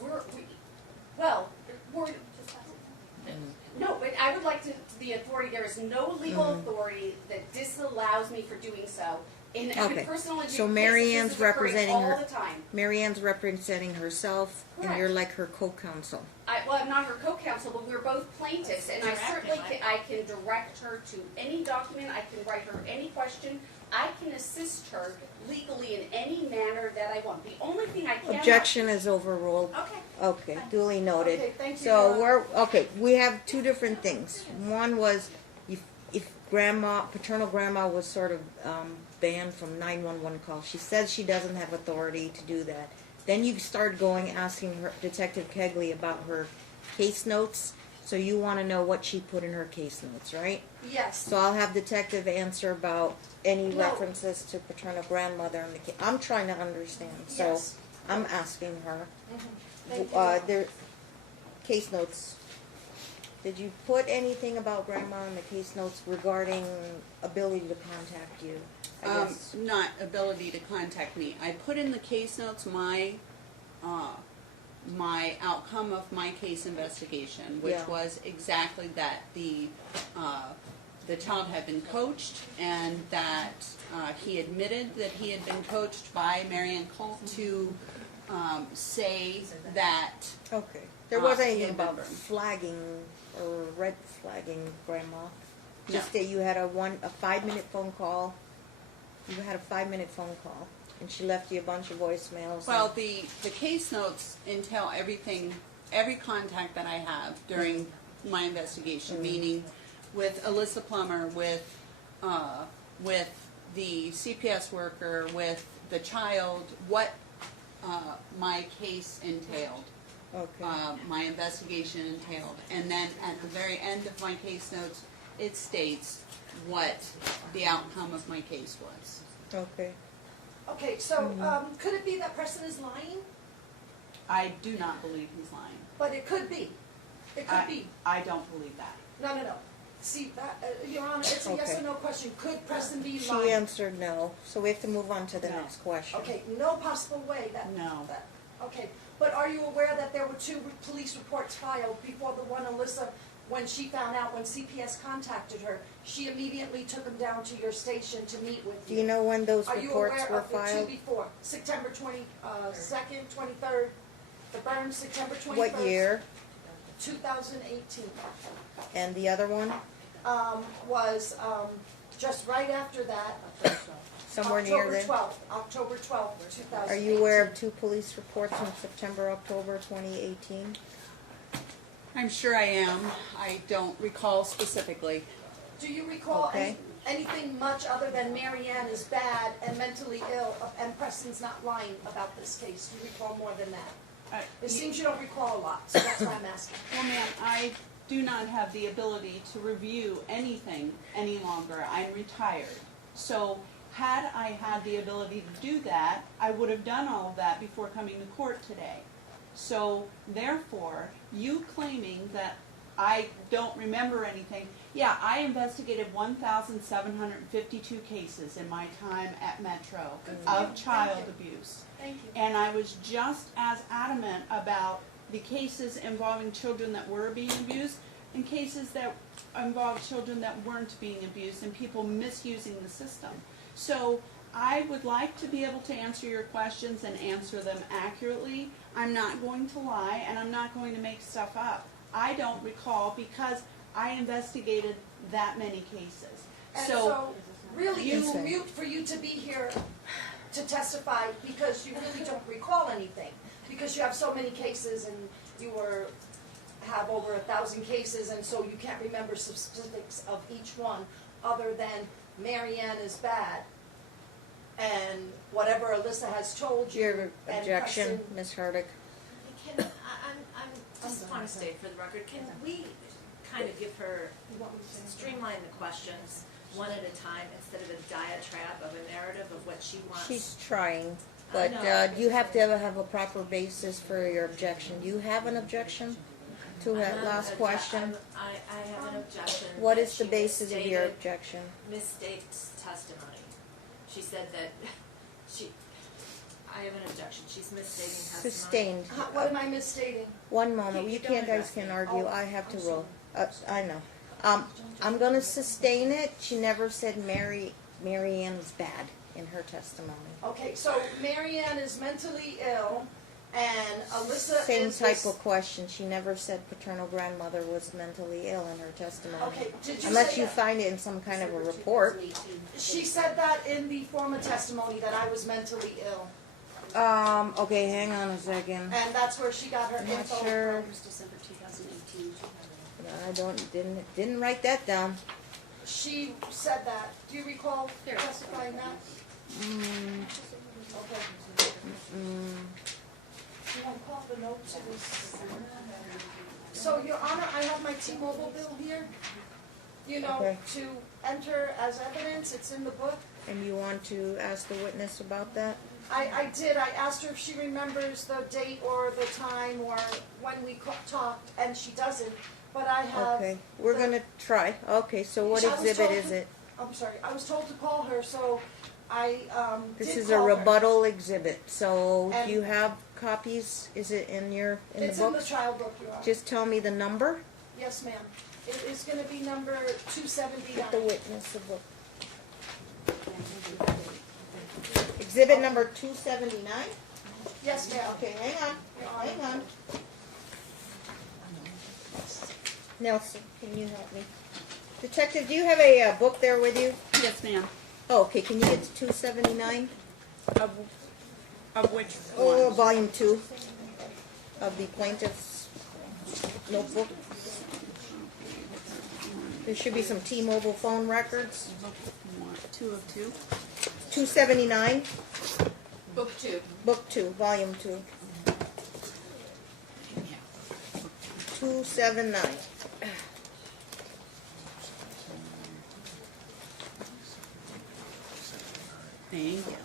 no, but I would like the authority, there is no legal authority that disallows me for doing so. In Okay. personal injury So cases, Mary this Ann's is occurring representing all her- the time. Mary Ann's representing herself, and you're Correct. like her co-counsel. I'm not her co-counsel, but we're both plaintiffs, and I Direct certainly it, I can direct her to any document, I can write her any question, I can assist her legally in any manner that I want. The only thing I cannot. Objection is overruled. Okay. Okay, duly noted. Okay, thank you, So Your we have 2 different things. One was if paternal grandma was sort of banned from 911 calls. She says she doesn't have authority to do that. Then you start asking her, Detective Kegley, about her case notes. So you want to know what she put in her case notes, right? Yes. So I'll have Detective answer about any No. references to paternal grandmother in the case. I'm trying to understand, so Yes. I'm asking her. Thank you. Their case notes. Did you put anything about grandma in the case notes regarding ability to contact you? I guess. Not ability to contact me. I put in the case notes my outcome of my case investigation, which Yeah. was exactly that the child had been coached and that he admitted that he had been coached by Marianne Colt to say that, Okay. There wasn't anything in about Denver. flagging or red flagging, Grandma. No. Just that you had a 5-minute phone call. You had a 5-minute phone call, and she left you a bunch of voicemails. well, the case notes entail everything, every contact that I have during my investigation, meaning with Alyssa Plummer, with the CPS worker, with the child, what my case entailed, Okay. my investigation entailed. And then at the very end of my case notes, it states what the outcome of my case was. Okay. Okay, so, could it be that Preston is lying? I do not believe he's lying. But it could be. It could be. I don't believe that. No. See, that, Your Honor, it's a yes Okay. or no question. Could Preston be She lying? answered no, so we have to move on to the No. next question. Okay, no possible way that. No. Okay, but are you aware that there were 2 police reports filed before the one Alyssa, when she found out, when CPS contacted her, she immediately took them down to your station to meet with Do you? you know when those Are you reports aware were of the 2 filed? before? September 22nd, 23rd, the Burns, September 21st? What year? 2018. And the other one? Was just right after that. Somewhere near there? October 12th, 2018. Are you aware of 2 police reports in September, October 2018? I'm sure I am. I don't recall specifically. Do you recall Okay. anything much other than Mary Ann is bad and mentally ill and Preston's not lying about this case? Do you recall more than that? It seems you don't recall a lot, so that's why I'm asking. Well, ma'am, I do not have the ability to review anything any longer. I'm retired. So had I had the ability to do that, I would have done all of that before coming to court today. So therefore, you claiming that I don't remember anything, yeah, I investigated 1,752 cases in my time at Metro Good for of you. child Thank you. abuse. Thank you. And I was just as adamant about the cases involving children that were being abused and cases that involved children that weren't being abused and people misusing the system. So I would like to be able to answer your questions and answer them accurately. I'm not going to lie and I'm not going to make stuff up. I don't recall because I investigated that many cases. And so really it's Okay. mute for you to be here to testify because you really don't recall anything. Because you have so many cases and you have over 1,000 cases and so you can't remember specifics of each one other than Mary Ann is bad and whatever Alyssa has told you. Your and objection, Preston- Ms. Hardick? I'm just want to state for the record, can we kind of give her, streamline the questions one at a time instead of a diatribe of a narrative of what she wants? She's trying, I but know. you have to have a proper basis for your objection. Do you have an objection to that last question? I have an objection. What that is the she basis of your misstated- objection? Misstates testimony. She said that I have an objection. She's misstating testimony. Sustained. What am I misstating? One moment, you don't can't, guys address can me. argue, Oh, I have to I'm roll. I know. I'm gonna sustain it. She never said Mary Ann was bad in her testimony. Okay, so Mary Ann is mentally ill and Alyssa Same is type this- of question. She never said paternal grandmother was mentally ill in her testimony. Okay, did you Unless say you that? find it in some kind of a report. She said that in the form of testimony that I was mentally ill, Okay, hang on a second. and that's where she got her I'm not info sure. from. December 2018. I didn't write that down. She said that. Do you recall testifying that? Mm, Okay. mm. Do you want to call the note to this? So, Your Honor, I have my T-Mobile bill here. You know, Okay. to enter as evidence, it's in the book. And you want to ask the witness about that? I did. I asked her if she remembers the date or the time or when we talked, and she doesn't. But I have. Okay, we're the- gonna try. Okay, so what I was exhibit told is to- it? I'm sorry. I was told to call her, so I This did is a call her. rebuttal exhibit, so And- do you have copies? Is it in the It's in the book? child book, Your Honor. Just tell me the number. Yes, ma'am. It is going to be number The 279. witness the book. Exhibit number 279. Yes, ma'am. Okay, hang on. Nelson, can you help me? Detective, do you have a book there with you? Yes, ma'am. Oh, okay, can you get to 279? Of which Oh, one? volume 2 of the plaintiff's notebook. There should be some T-Mobile phone records. 202. 279, Book 2. book 2, volume 2. 279. Thank you.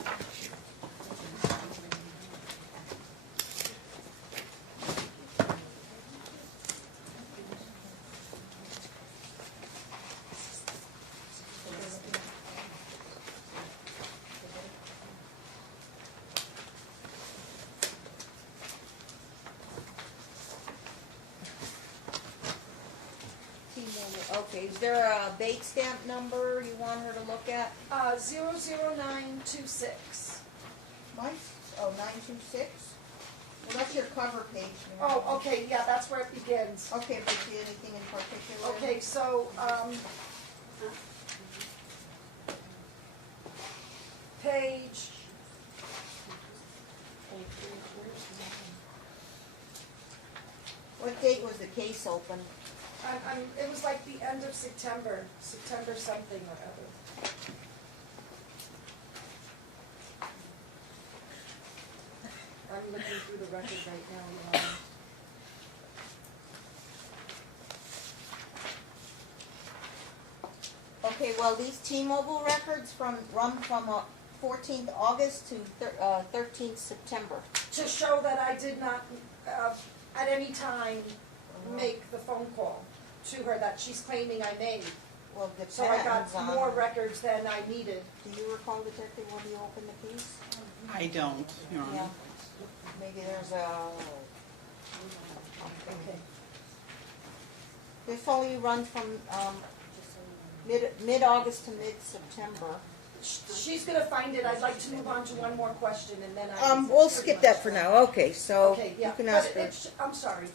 T-Mobile, okay, is there a bait stamp number you want her to look at? 00926. Mine? Oh, 926? Well, that's your cover page. Mary. Oh, okay, yeah, that's where it begins. Okay, if you see anything in particular. Okay, so, page, What date was the case open? it was like the end of September something or other. I'm looking through the record right now, Your Honor. Okay, well, these T-Mobile records run from 14th August to 13th September. To show that I did not, at any time, make the phone call to her that she's claiming I made. Well, So I depends got on. more records than I needed. Do you recall, Detective, when you opened the case? I don't, Your Honor. Yeah. Maybe there's a. Okay. This only runs from mid-August to mid-September. She's gonna find it. I'd like to move on to one more question and then I. We'll skip that for now. Okay, so Okay, yeah, you can but ask her. I'm sorry,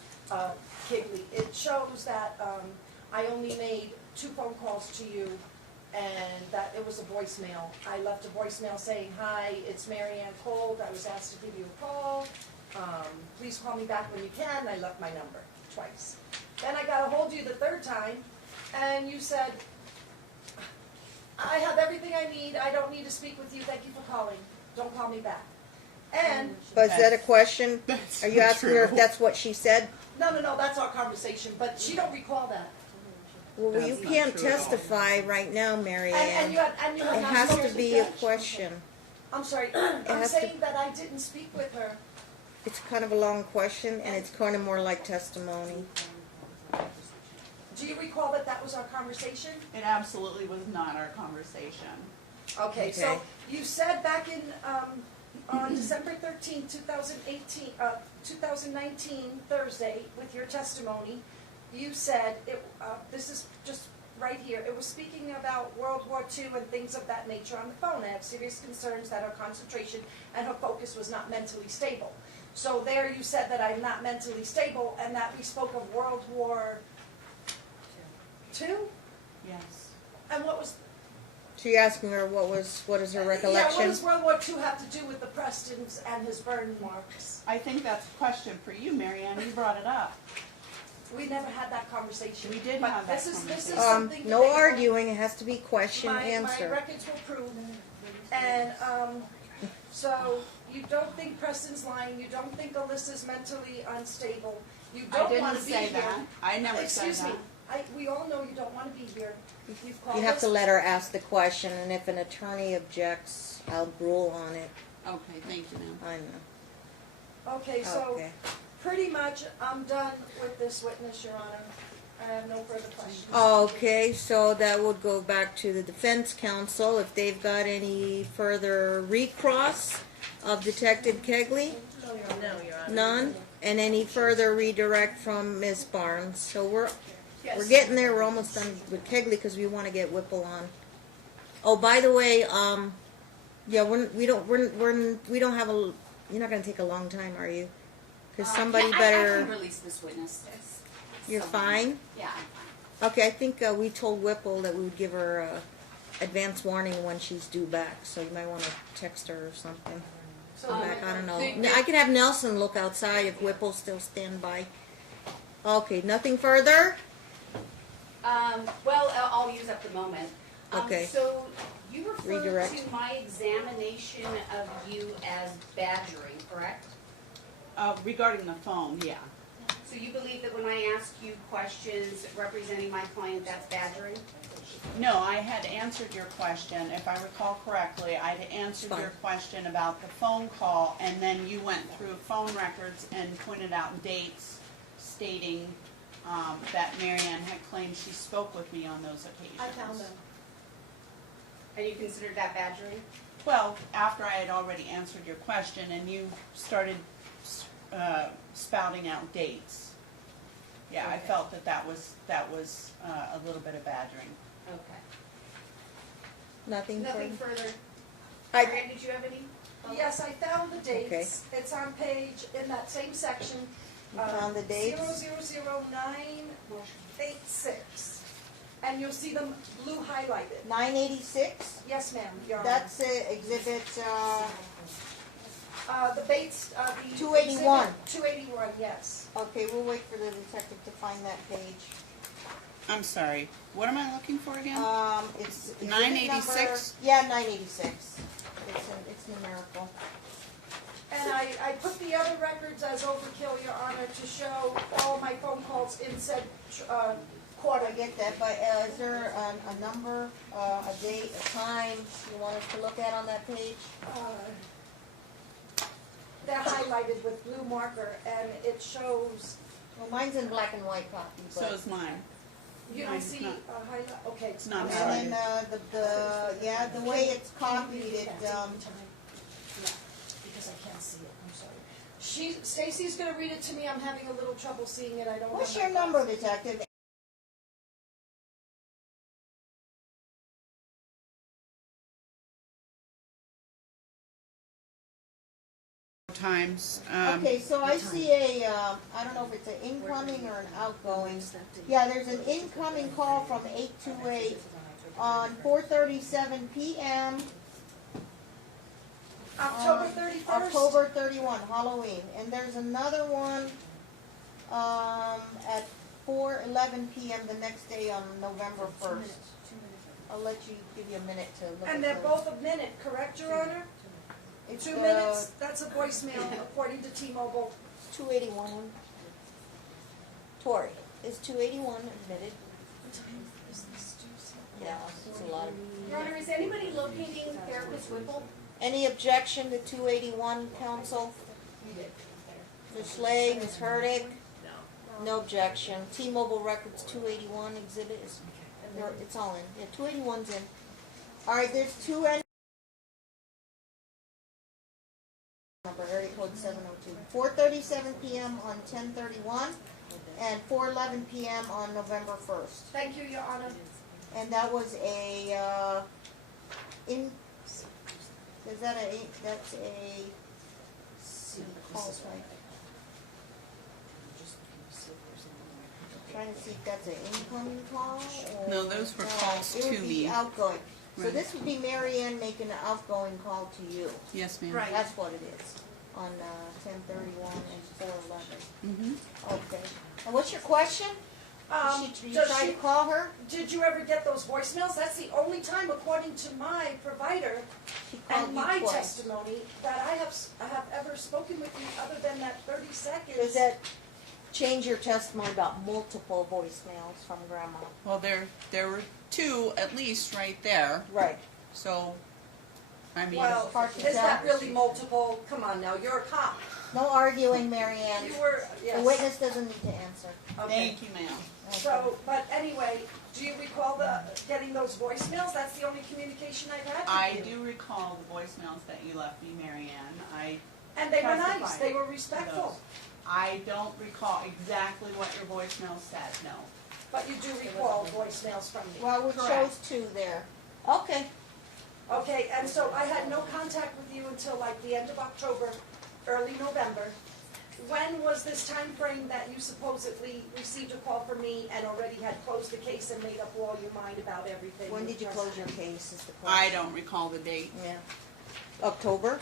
Kigley, it shows that, I only made 2 phone calls to you and that it was a voicemail. I left a voicemail saying, hi, it's Mary Ann Cold, I was asked to give you a call, please call me back when you can, I left my number twice. Then I got a hold of you the 3rd time and you said, I have everything I need, I don't need to speak with you, thank you for calling, don't call me back. And But is that a question? That's Are you asking her if true. that's what she said? no, that's our conversation, but she don't recall that. Well, That's you not can't true at all. testify right now, Mary And you Ann. have It not has spoken to be the a judge. question. I'm sorry, has I'm to- saying that I didn't speak with her. It's kind of a long question, and it's kind of more like testimony. Do you recall that that was our conversation? It absolutely was not our conversation. Okay, so Okay. you said back in, on December 13th, 2018, 2019, Thursday, with your testimony, you said, this is just right here, it was speaking about World War II and things of that nature on the phone. I have serious concerns that her concentration and her focus was not mentally stable. So there you said that I'm not mentally stable and that we spoke of World War II? Yes. And what was, So you're asking her what is her yeah, what recollection? does World War II have to do with the Prestons and his burn marks? I think that's a question for you, Mary Ann. You brought it up. We never had that conversation. We did But have that this is conversation. something. No debatable. arguing, it has to be question, My answer. records will prove. And, so you don't think Preston's lying, you don't think Alyssa's mentally unstable, you I don't didn't wanna be say here. that. I never said Excuse me, that. we all know you don't wanna be here. You've called You have to us. let her ask the question, and if an attorney objects, I'll rule on it. Okay, thank you, ma'am. I know. Okay, so Okay. pretty much I'm done with this witness, Your Honor. I have no further questions. Okay, so that would go back to the defense counsel if they've got any further recross of Detective Kegley. No, Your Honor. None, and any further redirect from Ms. Barnes. So we're Yes. getting there. We're almost done with Kegley because we want to get Whipple on. Oh, by the way, yeah, we don't have You're not gonna take a long time, are you? Cause Yeah, somebody I can better, release this witness. you're Someone- fine? Yeah, I'm fine. Okay, I think, we told Whipple that we would give her, advance warning when she's due back, so you might wanna text her or something. So Back, I don't know. the- I could have Nelson look outside if Whipple's still standby. Okay, nothing further? Well, I'll use up the moment. Okay. So you referred Redirect. to my examination of you as badgering, correct? Regarding the phone, yeah. So you believe that when I ask you questions representing my client, that's badgering? No, I had answered your question, if I recall correctly, I'd answered Fine. your question about the phone call, and then you went through phone records and pointed out dates stating, that Marianne had claimed she spoke with me on those occasions. I found them. And you considered that badgering? Well, after I had already answered your question and you started, spouting out dates. Yeah, I Okay. felt that was, a little bit of badgering. Okay. Nothing further? Nothing further. I- Marianne, did you have any? Yes, I found the dates. Okay. It's on page, in that same section. You found the dates? 0000986. And you'll see them blue highlighted. 986? Yes, ma'am, Your Honor. That's exhibit, The Bates, the. 281. 281, yes. okay, we'll wait for the detective to find that page. I'm sorry, what am I looking for again? It's. exhibit 986? number- Yeah, 986. It's numerical. And I put the other records as overkill, Your Honor, to show all my phone calls in said quarter. I get that, but is there a number, a date, a time you want us to look at on that page? They're highlighted with blue marker, and it shows, Well, mine's in black and white copy, So but. is mine. you don't Mine's see not- a highlight, okay. It's not I'm And sorry. then, yeah, the way it's copied, it, Because I can't see it, I'm sorry. Stacy's gonna read it to me, I'm having a little trouble seeing it, I don't have what's my your number, glasses. detective? Times, Okay, so I see I don't know if it's an incoming or an outgoing. Yeah, there's an incoming call from 828 on 4:37 p.m. October 31st? October 31, Halloween. And there's another one at 4:11 p.m. the next day on November 1st. I'll let you, give you a minute to look at And they're those. both a minute, correct, Your Honor? It's 2 minutes, that's a voicemail according to T-Mobile. 281. Tori, is 281 admitted? Yeah, it's a lot of. Your Honor, is anybody locating therapist Whipple? Any objection to 281, counsel? Ms. Schley, Ms. Hurdick? No objection. T-Mobile Records 281 exhibit is, it's all in. Yeah, 281's in. All right, there's two number, area code 702. 4:37 p.m. on 10/31 and 4:11 p.m. on November 1st. Thank you, Your Honor. And that was a, is that that's a, call type. Trying to see if that's an incoming call or. No, those were calls it would to be me. outgoing. So Right. this would be Mary Ann making an outgoing call to you. Yes, ma'am. Right. That's what it is, on 10/31 and 4/11. Mm-hmm. Okay. And what's your question? Did you does try she- to call her? Did you ever get those voicemails? That's the only time, according to my provider She called and you my twice. testimony, that I have ever spoken with you other than that 30 seconds. Does that change your testimony about multiple voicemails from Grandma? Well, there were two at least right there, Right. so, I mean, Well, hard to is that tell. really multiple? Come on now, you're a cop. No arguing, Mary Ann. You were, yes. The witness doesn't need to answer. Okay. thank you, ma'am. So, but anyway, do you recall getting those voicemails? That's the only communication I've had with I you. do recall the voicemails that you left me, Mary Ann. And they were nice, testified they were to respectful. those. I don't recall exactly what your voicemail said, no. But you do recall voicemails from me. Well, it Correct. shows two there. Okay. Okay, and so I had no contact with you until like the end of October early November. When was this time frame that you supposedly received a call from me and already had closed the case and made up all your mind about everything? When did you close your case is the I question. don't recall the date. Yeah. October?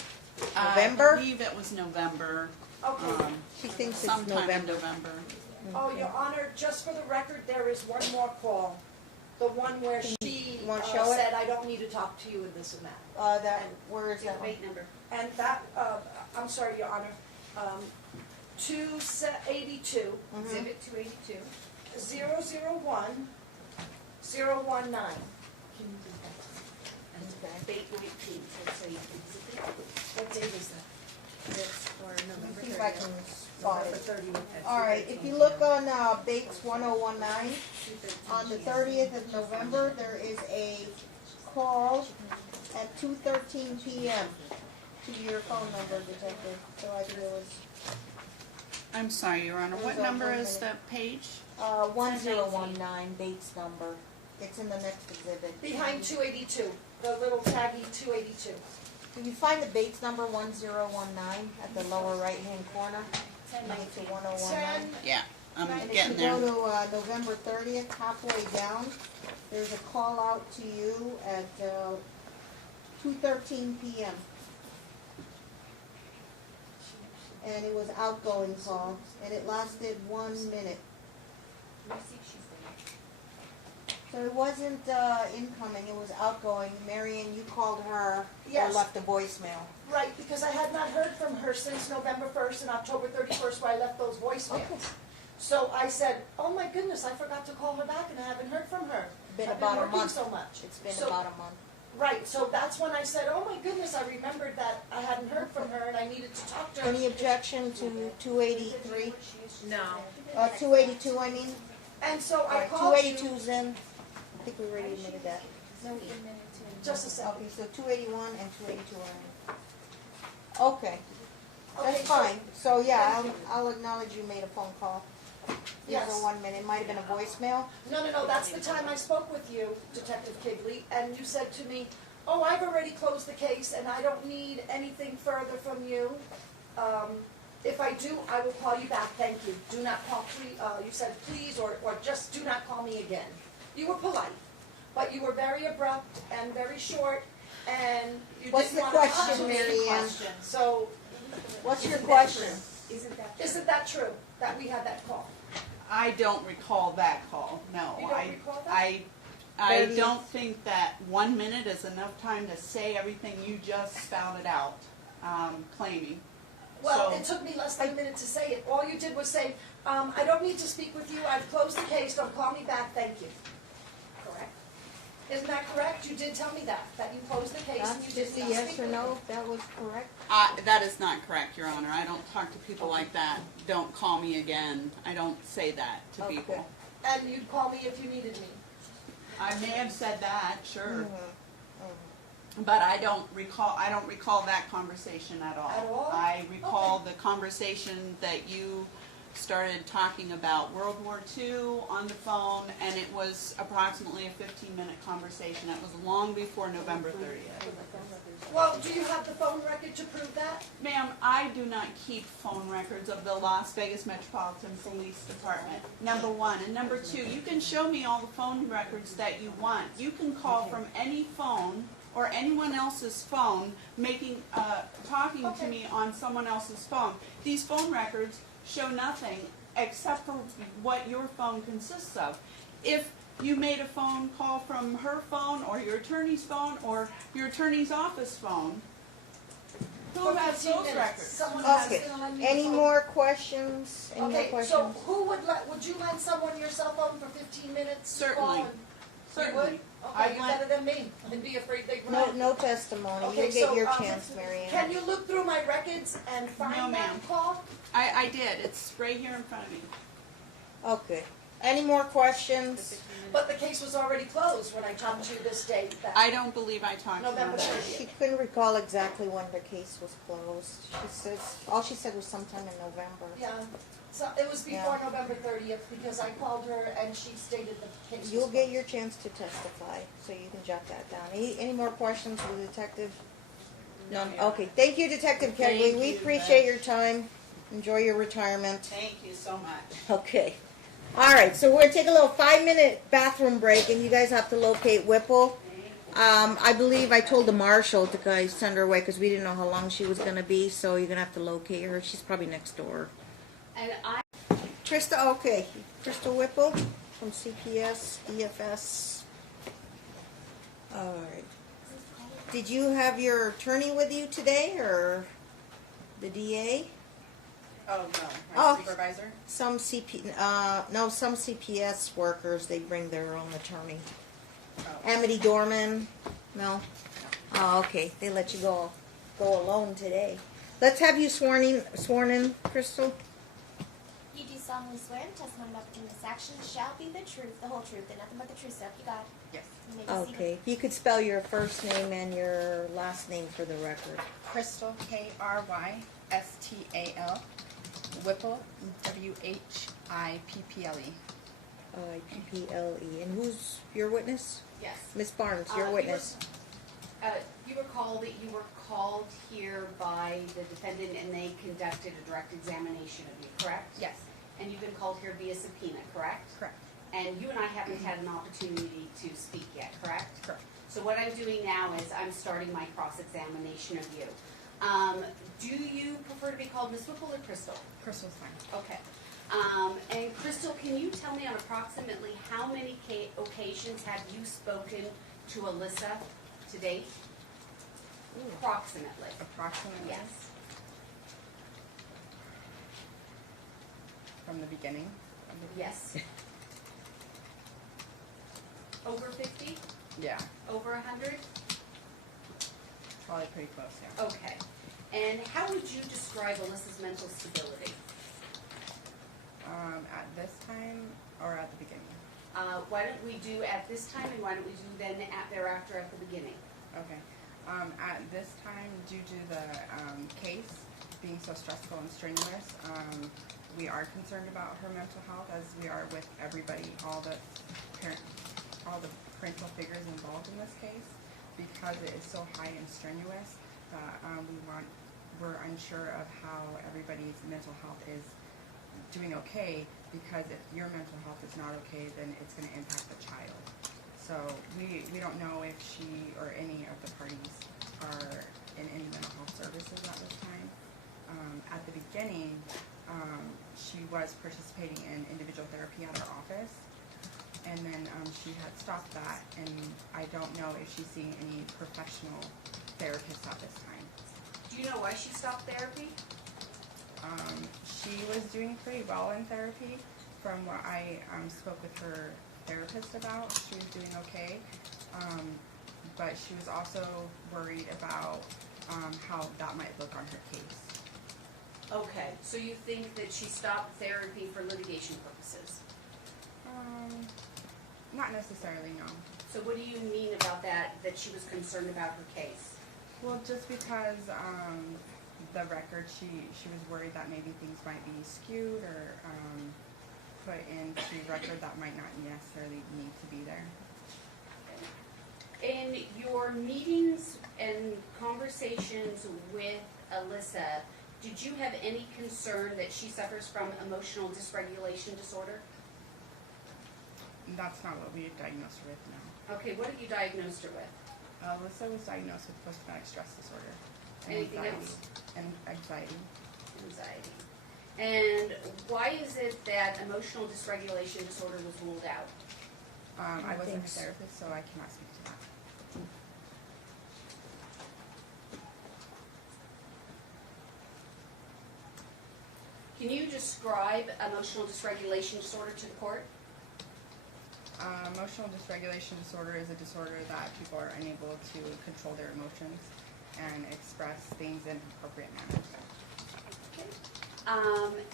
I November? believe it was November, Okay. She thinks it's sometime in November. November. Oh, Your Honor, just for the record, there is one more call. The one where she You wanna show it? said, I don't need to talk to you in this and that. Where is that one? Wait number. And that, I'm sorry, Your Honor, 282, Exhibit 282. 001, 019. Date 19, so you can What date is that? That's for November See if I can spot November it. 30th. All right, if you look on Bates 1019, on the 30th of November, there is a call at 2:13 p.m. to your phone number, Detective. So I think it was I'm sorry, Your Honor, what It was number over a is the minute. page? 1019, Bates number. It's in the next exhibit. Behind 282, the little taggy 282. Can you find the Bates number 1019 at the lower right-hand corner? Next to 1019. 10, Yeah, I'm And if getting you go there. to November 30th, halfway down, there's a call out to you at 2:13 p.m. And it was outgoing call, and it lasted 1 minute. So it wasn't incoming, it was outgoing. Marion, you called her or Yes. left a voicemail. right, because I had not heard from her since November 1st and October 31st where I left those voicemails. So I said, oh my goodness, I forgot to call her back and I haven't heard from her. Been I've about a been working month. so much. It's been So- about a month. Right, so that's when I said, oh my goodness, I remembered that I hadn't heard from her and I needed to talk to her. Any objection to 283? No. 282, I mean? And so All I right, called you, 282's in. I think we already admitted that. just a second. Okay, so 281 and 282 are in. Okay, Okay, that's so- fine. So yeah, I'll acknowledge you made a phone call. Yes. For 1 minute, it might have been a voicemail. No, that's the time I spoke with you, Detective Kigley, and you said to me, oh, I've already closed the case and I don't need anything further from you. If I do, I will call you back, thank you. Do not call, you said please, or just do not call me again. You were polite, but you were very abrupt and very short, and you What's didn't the want to question, talk to me. Mary Ann? So, What's your question? isn't that true, that we had that call? I don't recall that call, no. You don't recall that? I 30th. don't think that 1 minute is enough time to say everything you just spouted out, claiming. Well, So- it took me less than a minute to say it. All you did was say, I don't need to speak with you, I've closed the case, don't call me back, thank you. Correct? Isn't that correct? You did tell me that you closed the case and you That's did just not a yes speak or with no, me. if that was correct. That is not correct, Your Honor. I don't talk to people like that. Don't call me again. I don't say that to Okay. people. And you'd call me if you needed me. I may have said that, sure. Mhm. But I don't recall that conversation at all. At all? I recall the conversation that you started talking about World War II on the phone, and it was approximately a 15-minute conversation. It was long before November 30th. Well, do you have the phone record to prove that? Ma'am, I do not keep phone records of the Las Vegas Metropolitan Police Department, number one. And number two, you can show me all the phone records that you want. You can call from any phone or anyone else's phone, talking to me on someone else's phone. These phone records show nothing except for what your phone consists of. If you made a phone call from her phone or your attorney's phone or your attorney's office phone, who For has 15 those minutes. records? Someone has Okay, to lend me any the phone. more questions? Any more Okay, questions? so who would you lend someone your cell phone for 15 minutes? to call Certainly. and- Certainly. You would? I Okay, you're lent- better than me. I'd be afraid they'd No, run. no testimony. Okay, You'll get so, your chance, Mary Can Ann. you look through my records and No, find ma'am. that call? I did. It's right here in front of me. Okay. Any more questions? But the case was already closed when I talked to you this date. I don't believe I talked to November her. 30th. She couldn't recall exactly when the case was closed. All she said was sometime in November. Yeah, so it was before Yeah. November 30th because I called her and she stated the case was You'll get closed. your chance to testify, so you can jot that down. Any more questions for the detective? No, you're okay. not. Thank you, Detective Kegley. Thank We you, appreciate Beth. your time. Enjoy your retirement. Thank you so much. Okay. All right, so we're going to take a little 5-minute bathroom break, and you guys have to locate Whipple. I believe I told the marshal to guys send her away because we didn't know how long she was going to be, so you're going to have to locate her. She's probably next door. And I, Trista, okay. Crystal Whipple from CPS, EFS. All right. Did you have your attorney with you today, or the DA? Oh, no, Oh. my supervisor? Some some CPS workers, they bring their own attorney. Oh. Amity Dorman, no? Oh, okay, they let you go alone today. Let's have you sworn in, Crystal. You do solemnly swear the testimony about in this action shall be the truth, the whole truth, and nothing but the truth, so help you God. Yes. You may be seated. Okay, if you could spell your first name and your last name for the record. Crystal, Krystal, Whipple, Whipple. I-P-P-L-E. And who's your witness? yes. Miss Barnes, your You witness. You recall that you were called here by the defendant and they conducted a direct examination of you, correct? Yes, And you've been called here via subpoena, correct? correct, And you and I haven't had an opportunity to speak yet, correct? correct. So what I'm doing now is I'm starting my cross-examination of you. Do you prefer to be called Miss Whipple or Crystal? Crystal's fine. Okay. And Crystal, can you tell me on approximately how many occasions have you spoken to Alyssa to date? Approximately. Approximately. Yes. From the beginning. Yes. Over 50? Yeah, Over 100? probably pretty close, yeah. Okay. And how would you describe Alyssa's mental stability? At this time or at the beginning? Why don't we do at this time and why don't we do then thereafter at the beginning? Okay. At this time, due to the case being so stressful and strenuous, we are concerned about her mental health, as we are with everybody, all the parental figures involved in this case, because it is so high and strenuous that we're unsure of how everybody's mental health is doing okay, because if your mental health is not okay, then it's going to impact the child. So we don't know if she or any of the parties are in any mental health services at this time. At the beginning, she was participating in individual therapy at our office, and then she had stopped that, and I don't know if she's seeing any professional therapists at this time. Do you know why she stopped therapy? She was doing pretty well in therapy. From what I spoke with her therapist about, she was doing okay, but she was also worried about how that might look on her case. Okay, so you think that she stopped therapy for litigation purposes? Not necessarily, no. So what do you mean about that she was concerned about her case? Well, just because the record, she was worried that maybe things might be skewed or put into record that might not necessarily need to be there. In your meetings and conversations with Alyssa, did you have any concern that she suffers from emotional dysregulation disorder? That's not what we diagnosed her with now. Okay, what have you diagnosed her with? Alyssa was diagnosed with post-traumatic stress disorder. And Anything anxiety. else? And anxiety. Anxiety. And why is it that emotional dysregulation disorder was ruled out? I wasn't a Thanks. therapist, so I cannot speak to that. Can you describe emotional dysregulation disorder to the court? Emotional dysregulation disorder is a disorder that people are unable to control their emotions and express things in appropriate manners. Okay.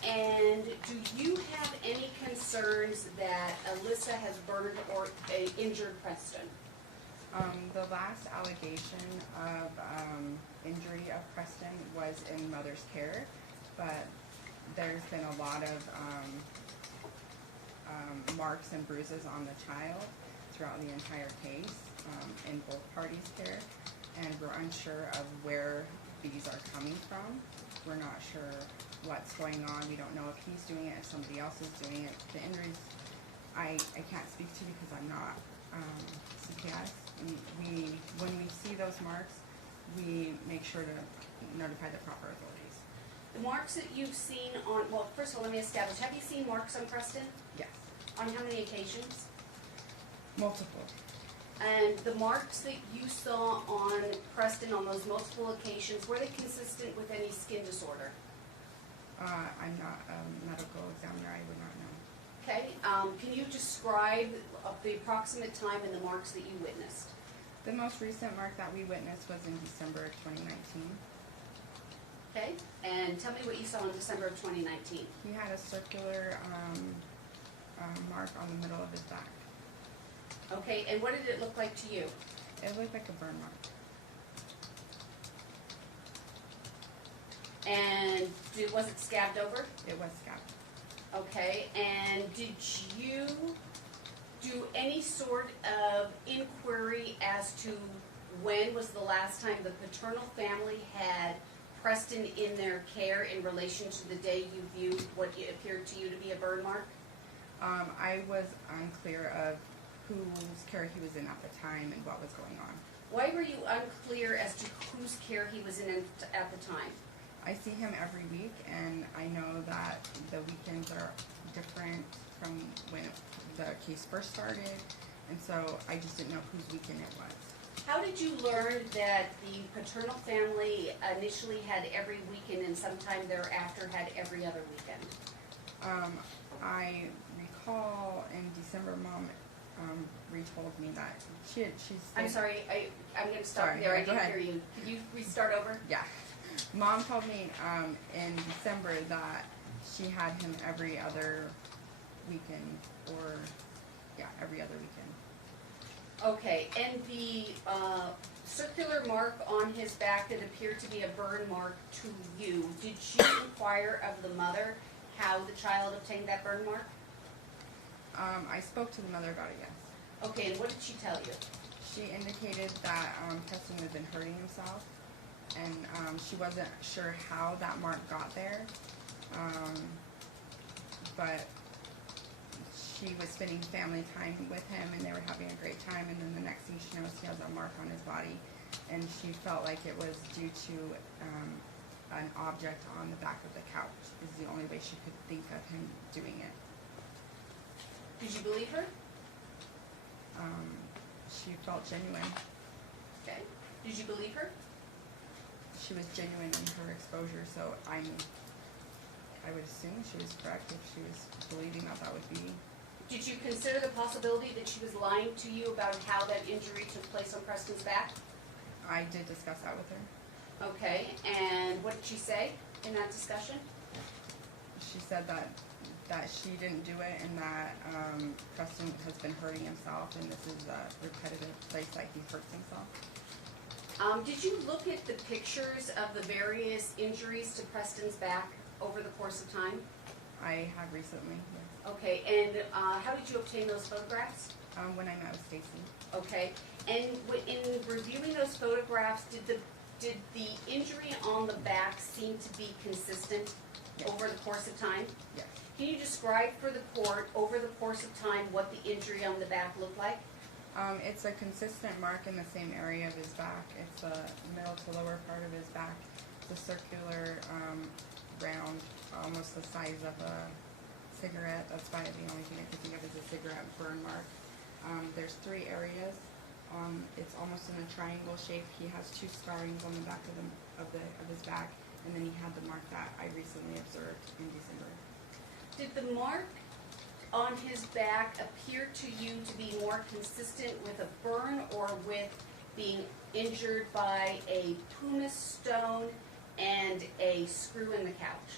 And do you have any concerns that Alyssa has burned or injured Preston? The last allegation of injury of Preston was in mother's care, but there's been a lot of marks and bruises on the child throughout the entire case in both parties' care, and we're unsure of where these are coming from. We're not sure what's going on. We don't know if he's doing it, if somebody else is doing it. The injuries I can't speak to because I'm not CPS. When we see those marks, we make sure to notify the proper authorities. The marks that you've seen on, well, first of all, let me establish, have you seen marks on Preston? Yes, On how many occasions? multiple. And the marks that you saw on Preston on those multiple occasions, were they consistent with any skin disorder? I'm not a medical examiner. I would not know. Okay, can you describe the approximate time and the marks that you witnessed? The most recent mark that we witnessed was in December of 2019. Okay, and tell me what you saw in December of 2019. He had a circular mark on the middle of his back. Okay, and what did it look like to you? It looked like a burn mark. And was it scabbed over? It was scabbed. Okay, and did you do any sort of inquiry as to when was the last time the paternal family had Preston in their care in relation to the day you viewed what appeared to you to be a burn mark? I was unclear of whose care he was in at the time and what was going on. Why were you unclear as to whose care he was in at the time? I see him every week, and I know that the weekends are different from when the case first started, and so I just didn't know whose weekend it was. How did you learn that the paternal family initially had every weekend and sometime thereafter had every other weekend? I recall in December, Mom retold me that she I'm sorry, I'm going to stop Sorry, you there. I go didn't ahead. hear you. Could you restart over? Yeah. Mom told me in December that she had him every other weekend, or every other weekend. Okay, and the circular mark on his back that appeared to be a burn mark to you, did you inquire of the mother how the child obtained that burn mark? I spoke to the mother about it, yes. Okay, and what did she tell you? She indicated that Preston had been hurting himself, and she wasn't sure how that mark got there, but she was spending family time with him, and they were having a great time, and then the next thing she knows, he has a mark on his body, and she felt like it was due to an object on the back of the couch is the only way she could think of him doing it. Did you believe her? She felt genuine. Okay. Did you believe her? She was genuine in her exposure, so I would assume she was correct if she was believing that would be. Did you consider the possibility that she was lying to you about how that injury took place on Preston's back? I did discuss that with her. Okay, and what did she say in that discussion? She said that she didn't do it, and that Preston has been hurting himself, and this is a repetitive place that he hurts himself. Did you look at the pictures of the various injuries to Preston's back over the course of time? I have recently, yes. Okay, and how did you obtain those photographs? When I met with Stacy. Okay, and in reviewing those photographs, did the injury on the back seem to be consistent over the course of time? Yes. Can you describe for the court, over the course of time, what the injury on the back looked like? It's a consistent mark in the same area of his back. It's the middle to lower part of his back. It's a circular, round, almost the size of a cigarette. That's why the only thing I can think of is a cigarette burn mark. There's 3 areas. It's almost in a triangle shape. He has 2 scarrings on the back of his back, and then he had the mark that I recently observed in December. Did the mark on his back appear to you to be more consistent with a burn or with being injured by a pumice stone and a screw in the couch?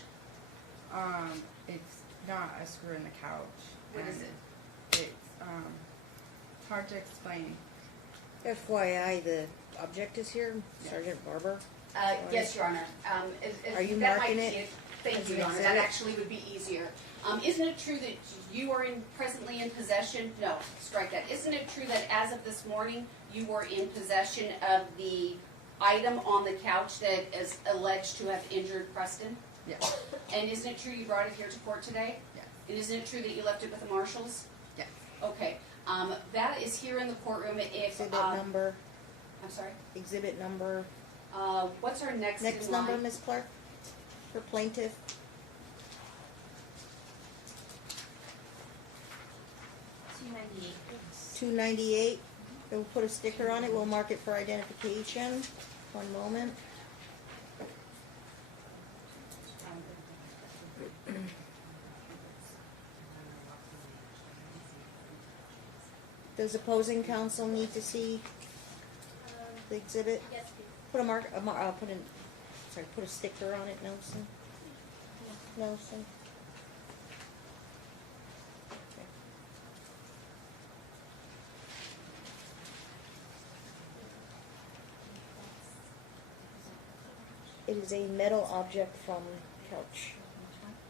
It's not a screw in the couch. What is it? It's hard to explain. FYI, the object is here, Sergeant Barber. Yes, Your Honor. Are you that marking might it Thank as you, an Your Honor. That exhibit? actually would be easier. Isn't it true that you are presently in possession? No, strike that. Isn't it true that as of this morning, you were in possession of the item on the couch that is alleged to have injured Preston? Yes. And isn't it true you brought it here to court today? Yes. And isn't it true that you left it with the marshals? Yes. Okay, that is here in the courtroom. If, Exhibit number, I'm sorry, exhibit number, what's our next in next number, line? Ms. Clark, for plaintiff. 298. 298. We'll put a sticker on it. We'll mark it for identification. One moment. Does opposing counsel need to see the exhibit? Yes, please. Put a sticker on it, Nelson. Nelson. Okay. It is a metal object from couch,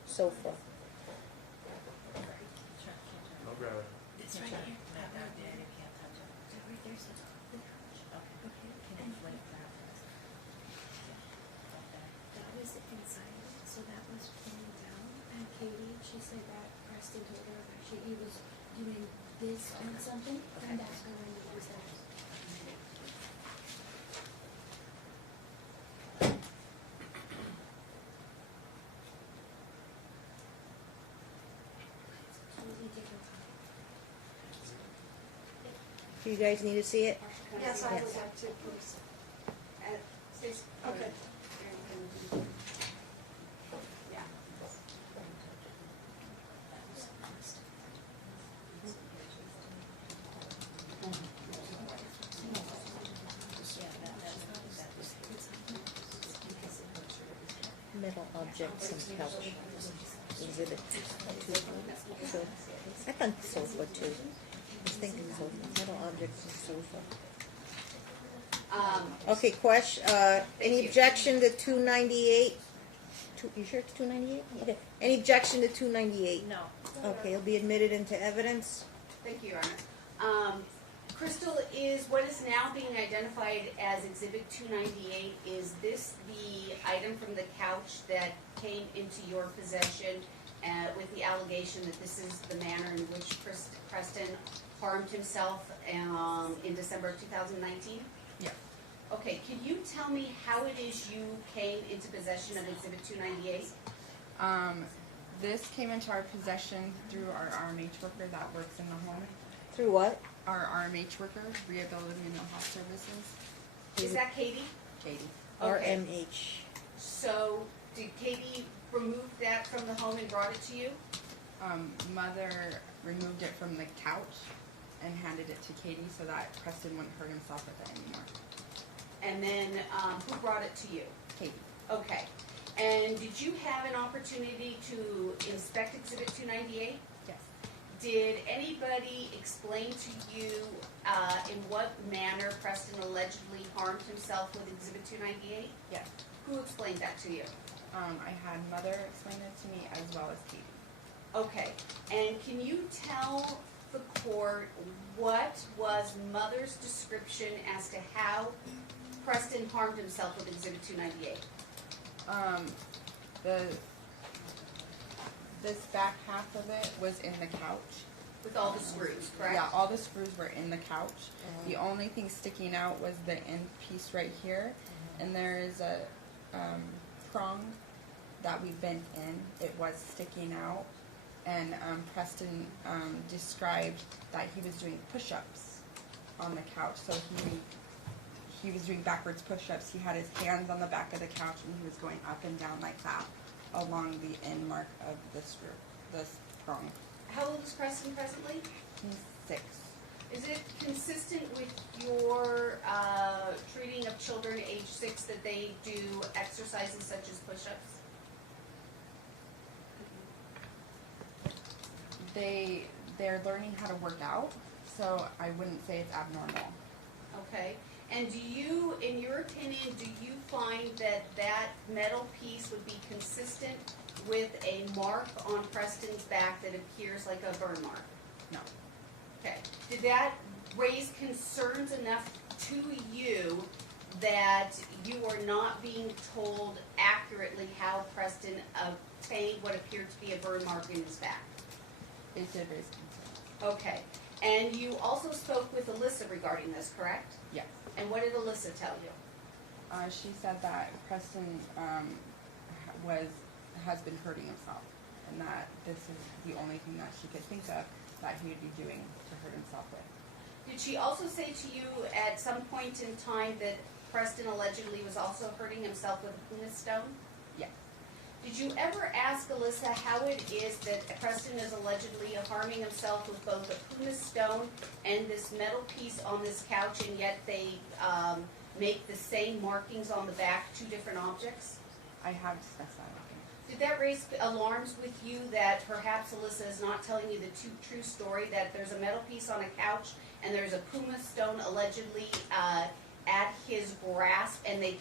sofa. I'll grab it. It's right here. That was inside, so that was falling down, and Katie, she said that Preston told her that he was doing this on something, and that's her when it was there. Totally different. Do you guys need to see it? Yes, I would Yes. like to, please. Stacy? Okay. Yeah. Metal objects from couch. Exhibit 2. So, I thought sofa too. I was thinking sofa. Metal objects from sofa. Okay, question, any you. objection to 298? You sure it's 298? Okay. Any objection to 298? No. Okay, it'll be admitted into evidence. Thank you, Your Honor. Crystal, is what is now being identified as Exhibit 298, is this the item from the couch that came into your possession with the allegation that this is the manner in which Preston harmed himself in December of 2019? Yes. Okay, can you tell me how it is you came into possession of Exhibit 298? This came into our possession through our RMH worker that works in the home. Through what? Our RMH worker, Rehabilitative Mental Health Services, Is that Katie? Katie. Okay. RMH. So, did Katie remove that from the home and brought it to you? Mother removed it from the couch and handed it to Katie so that Preston wouldn't hurt himself with it anymore. And then, who brought it to you? Katie. Okay. And did you have an opportunity to inspect Exhibit 298? Yes. Did anybody explain to you in what manner Preston allegedly harmed himself with Exhibit 298? Yes. Who explained that to you? I had Mother explain it to me as well as Katie. Okay. And can you tell the court what was Mother's description as to how Preston harmed himself with Exhibit 298? This back half of it was in the couch. With all the screws, correct? Yeah, all the screws were in the couch. The only thing sticking out was the end piece right here, and there is a prong that we bent in. It was sticking out, and Preston described that he was doing push-ups on the couch. So he was doing backwards push-ups. He had his hands on the back of the couch, and he was going up and down like that along the end mark of the screw, this prong. How old is Preston presently? He's 6. Is it consistent with your treating of children age 6 that they do exercises such as push-ups? They're learning how to work out, so I wouldn't say it's abnormal. Okay. And do you, in your opinion, do you find that that metal piece would be consistent with a mark on Preston's back that appears like a burn mark? No. Okay. Did that raise concerns enough to you that you were not being told accurately how Preston obtained what appeared to be a burn mark in his back. It did raise concern. Okay. And you also spoke with Alyssa regarding this, correct? Yes. And what did Alyssa tell you? She said that Preston has been hurting himself, and that this is the only thing that she could think of that he would be doing to hurt himself with. Did she also say to you at some point in time that Preston allegedly was also hurting himself with a pumice stone? Yes. Did you ever ask Alyssa how it is that Preston is allegedly harming himself with both a pumice stone and this metal piece on this couch, and yet they make the same markings on the back, two different objects? I have discussed that with him. Did that raise alarms with you that perhaps Alyssa is not telling you the true story, that there's a metal piece on a couch and there's a pumice stone allegedly at his grasp, and they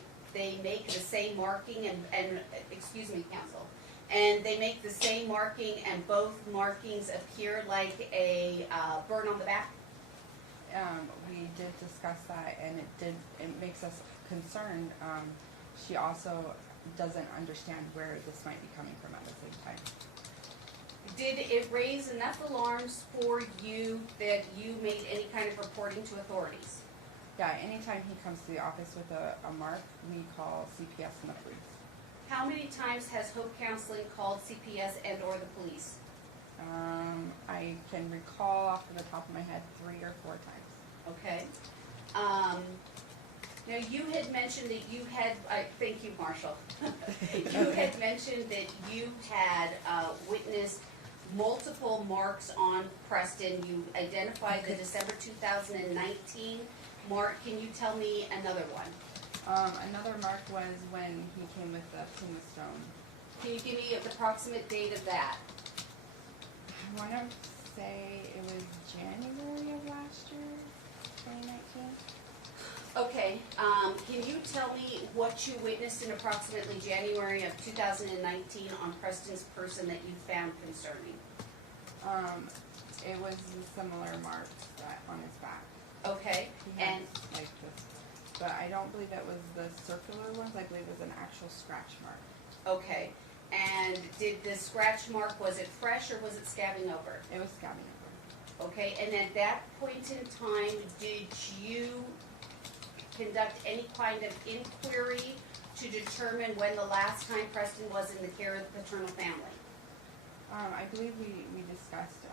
make the same marking and excuse me, counsel, and they make the same marking and both markings appear like a burn on the back? We did discuss that, and it makes us concerned. She also doesn't understand where this might be coming from at the same time. Did it raise enough alarms for you that you made any kind of reporting to authorities? Yeah, anytime he comes to the office with a mark, we call CPS and the police. How many times has Hope Counseling called CPS and or the police? I can recall off the top of my head 3 or 4 times. Okay. Now you had mentioned that you had, thank you, Marshall. You had mentioned that you had witnessed multiple marks on Preston. You identified the December 2019 mark. Can you tell me another one? Another mark was when he came with the pumice stone. Can you give me the approximate date of that? I want to say it was January of last year, 2019. Okay, can you tell me what you witnessed in approximately January of 2019 on Preston's person that you found concerning? It was the similar marks on his back. Okay, He had and like this, but I don't believe it was the circular ones. I believe it was an actual scratch mark. okay, and did the scratch mark, was it fresh or was it scabbing over? It was scabbing over. Okay, and at that point in time, did you conduct any kind of inquiry to determine when the last time Preston was in the care of the paternal family? I believe we discussed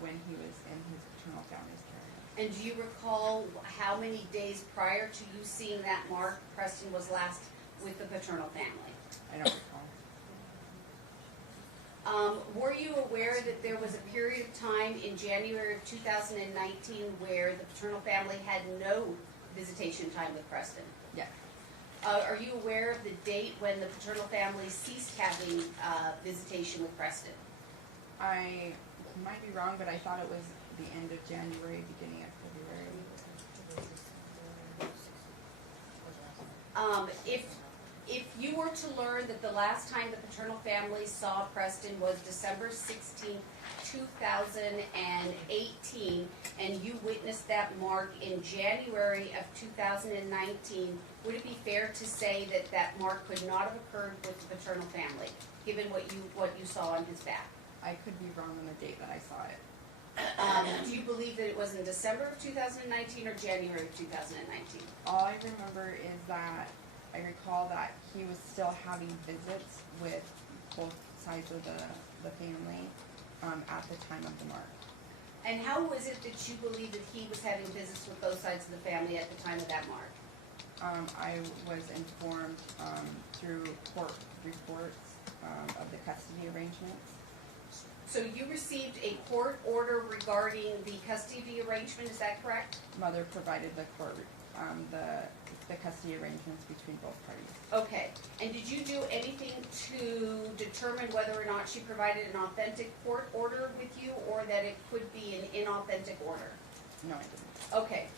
when he was in his paternal family's care. And do you recall how many days prior to you seeing that mark Preston was last with the paternal family? I don't recall. Were you aware that there was a period of time in January of 2019 where the paternal family had no visitation time with Preston? Yes. Are you aware of the date when the paternal family ceased having visitation with Preston? I might be wrong, but I thought it was the end of January, beginning of February. If you were to learn that the last time the paternal family saw Preston was December 16, 2018, and you witnessed that mark in January of 2019, would it be fair to say that that mark could not have occurred with the paternal family, given what you saw on his back? I could be wrong on the date that I saw it. Do you believe that it was in December of 2019 or January of 2019? All I remember is that I recall that he was still having visits with both sides of the family at the time of the mark. And how was it that you believe that he was having visits with both sides of the family at the time of that mark? I was informed through court reports of the custody arrangements. So you received a court order regarding the custody arrangement, is that correct? Mother provided the court the custody arrangements between both parties. Okay, and did you do anything to determine whether or not she provided an authentic court order with you, or that it could be an inauthentic order? No, I didn't. Okay,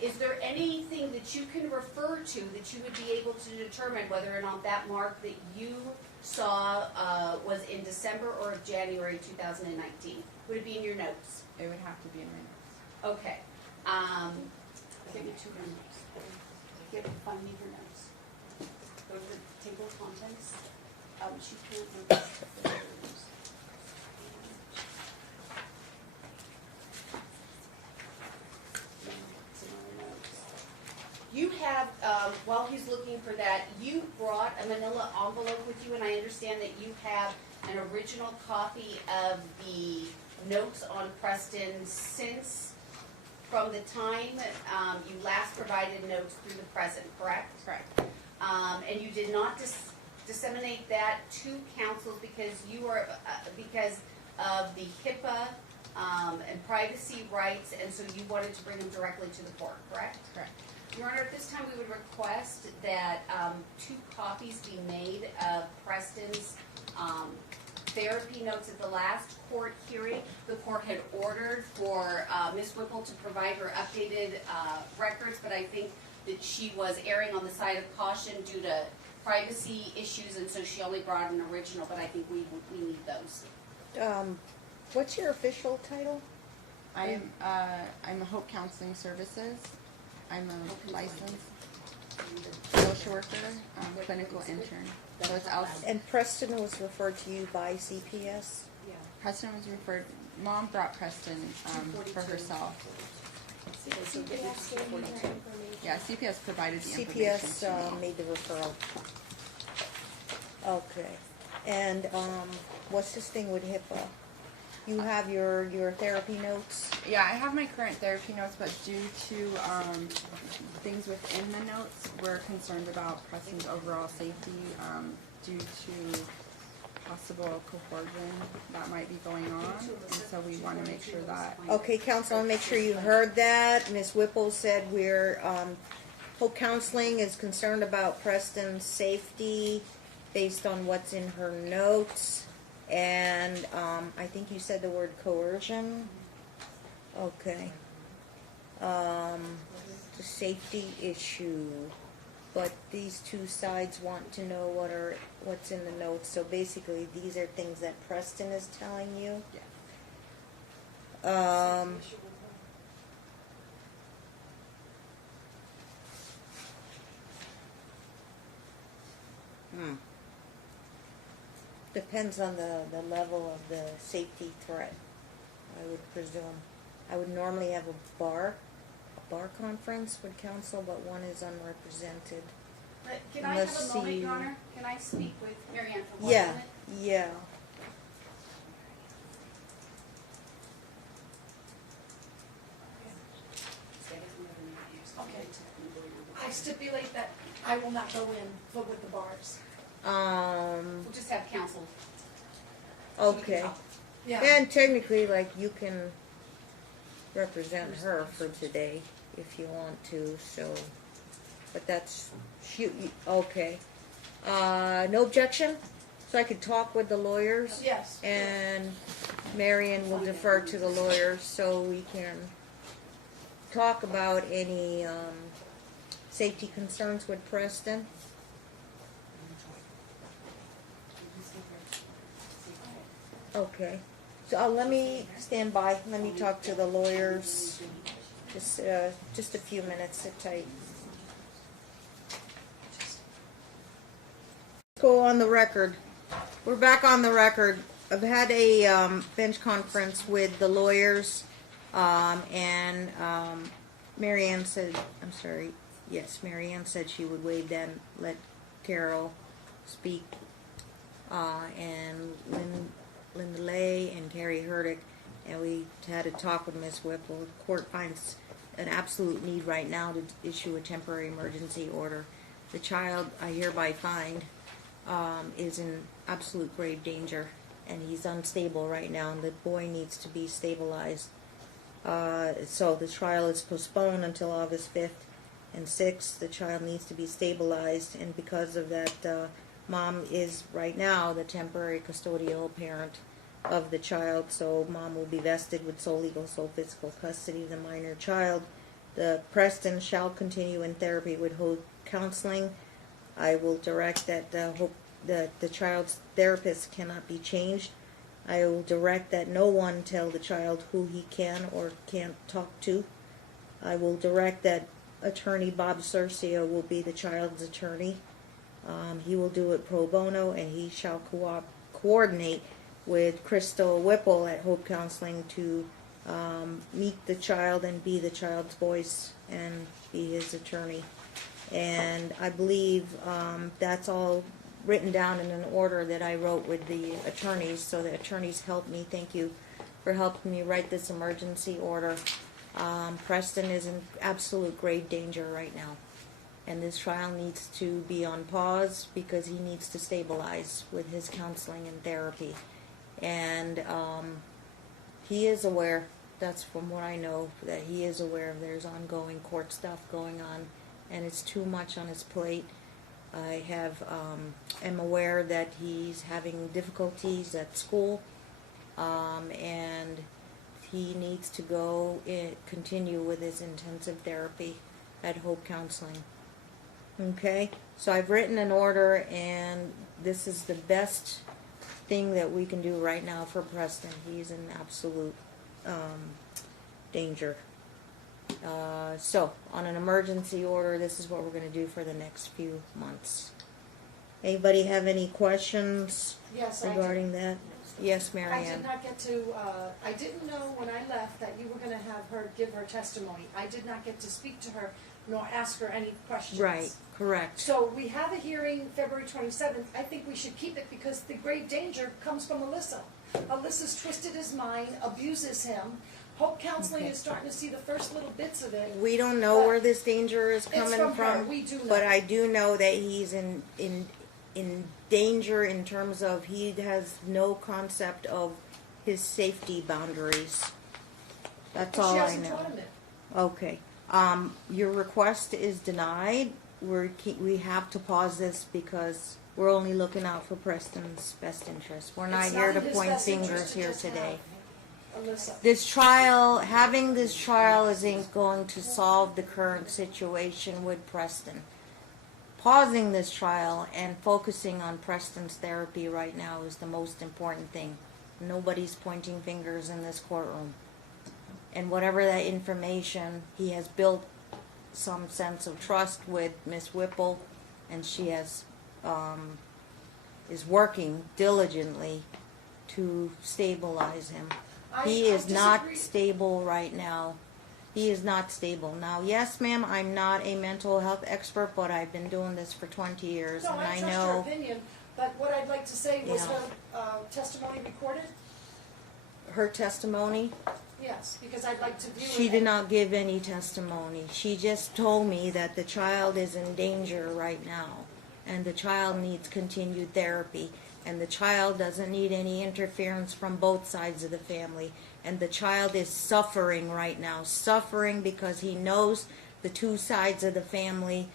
is there anything that you can refer to that you would be able to determine whether or not that mark that you saw was in December or January 2019? Would it be in your notes? It would have to be in my notes. Okay. Give me 2 minutes. Get, find me her notes. Go to the table of contents. She can't remember those. Some other notes. You have, while he's looking for that, you brought a manila envelope with you, and I understand that you have an original copy of the notes on Preston since, from the time you last provided notes through the present, correct? Correct. And you did not disseminate that to council because you are, because of the HIPAA and privacy rights, and so you wanted to bring them directly to the court, correct? Correct. Your Honor, at this time, we would request that 2 copies be made of Preston's therapy notes at the last court hearing. The court had ordered for Ms. Whipple to provide her updated records, but I think that she was erring on the side of caution due to privacy issues, and so she only brought an original, but I think we need those. What's your official title? I'm a Hope Counseling Services. I'm a licensed social worker, clinical intern. So it's And Preston was referred to you by CPS? Preston was referred. Mom brought Preston for herself. CPS gave me her information. Yeah, CPS provided the information. CPS to me. made the referral. Okay. And what's this thing with HIPAA? You have your therapy notes? Yeah, I have my current therapy notes, but due to things within the notes, we're concerned about Preston's overall safety due to possible coercion that might be going on, and so we want to make sure that. Okay, counsel, make sure you heard that. Ms. Whipple said Hope Counseling is concerned about Preston's safety based on what's in her notes. And I think you said the word coercion. Okay. The safety issue. But these 2 sides want to know what's in the notes. So basically, these are things that Preston is telling you. Yeah. Depends on the level of the safety threat, I would presume. I would normally have a bar conference with counsel, but one is unrepresented. But can I have Unless a moment, you- Your Honor? Can I speak with Mary Ann for 1 Yeah, minute? yeah. Okay. I stipulate that I will not go in with the bars. We'll just have counsel. Okay. Yeah. And technically, like, you can represent her for today if you want to, so, but that's, okay. No objection? So I could talk with the lawyers? Yes. And Marion will defer to the lawyers so we can talk about any safety concerns with Preston. Okay. So let me stand by. Let me talk to the lawyers. Just a few minutes. Sit tight. Go on the record. We're back on the record. I've had a bench conference with the lawyers, and Marianne said, I'm sorry, yes, Marianne said she would waive that and let Carol speak, and Linda Lay and Carrie Herdick, and we had a talk with Ms. Whipple. The court finds an absolute need right now to issue a temporary emergency order. The child, I hereby find, is in absolute grave danger, and he's unstable right now, and the boy needs to be stabilized. So the trial is postponed until August 5th and 6th. The child needs to be stabilized, and because of that, Mom is right now the temporary custodial parent of the child, so Mom will be vested with sole legal, sole physical custody of the minor child. The Preston shall continue in therapy with Hope Counseling. I will direct that the child's therapist cannot be changed. I will direct that no one tell the child who he can or can't talk to. I will direct that attorney, Bob Cercio, will be the child's attorney. He will do it pro bono, and he shall coordinate with Crystal Whipple at Hope Counseling to meet the child and be the child's voice and be his attorney. And I believe that's all written down in an order that I wrote with the attorneys, so the attorneys helped me. Thank you for helping me write this emergency order. Preston is in absolute grave danger right now, and this trial needs to be on pause because he needs to stabilize with his counseling and therapy. And he is aware, that's from what I know, that he is aware there's ongoing court stuff going on, and it's too much on his plate. I am aware that he's having difficulties at school, and he needs to continue with his intensive therapy at Hope Counseling. Okay, so I've written an order, and this is the best thing that we can do right now for Preston. He's in absolute danger. So, on an emergency order, this is what we're going to do for the next few months. Anybody have any questions Yes, I do. regarding that? Yes, Mary I Ann. did not get to, I didn't know when I left that you were gonna have her give her testimony. I did not get to speak to her nor ask her any questions. Right, correct. So we have a hearing February 27th. I think we should keep it because the grave danger comes from Alyssa. Alyssa's twisted his mind, abuses him. Hope Counseling Okay. is starting to see the first little bits of it. We don't know But where this danger is It's coming from her, we do know. but I do know that he's in danger in terms of he has no concept of his safety boundaries. That's all She I hasn't know. taught him it. Okay. Your request is denied. We have to pause this because we're only looking out for Preston's best interest. We're not It's here to in his point best interest fingers to here just today. have Alyssa. This trial, having this trial isn't going to solve the current situation with Preston. Pausing this trial and focusing on Preston's therapy right now is the most important thing. Nobody's pointing fingers in this courtroom. And whatever that information, he has built some sense of trust with Miss Whipple, and she has is working diligently to stabilize him. He is not disagree. stable right now. He is not stable. Now, yes, ma'am, I'm not a mental health expert, but I've been doing this for 20 years, No, and I I trust her know opinion, but what I'd like to say was Yeah. her testimony recorded? her testimony. Yes, because I'd like to view it. She did not give any testimony. She just told me that the child is in danger right now, and the child needs continued therapy, and the child doesn't need any interference from both sides of the family, and the child is suffering right now, suffering because he knows the two sides of the family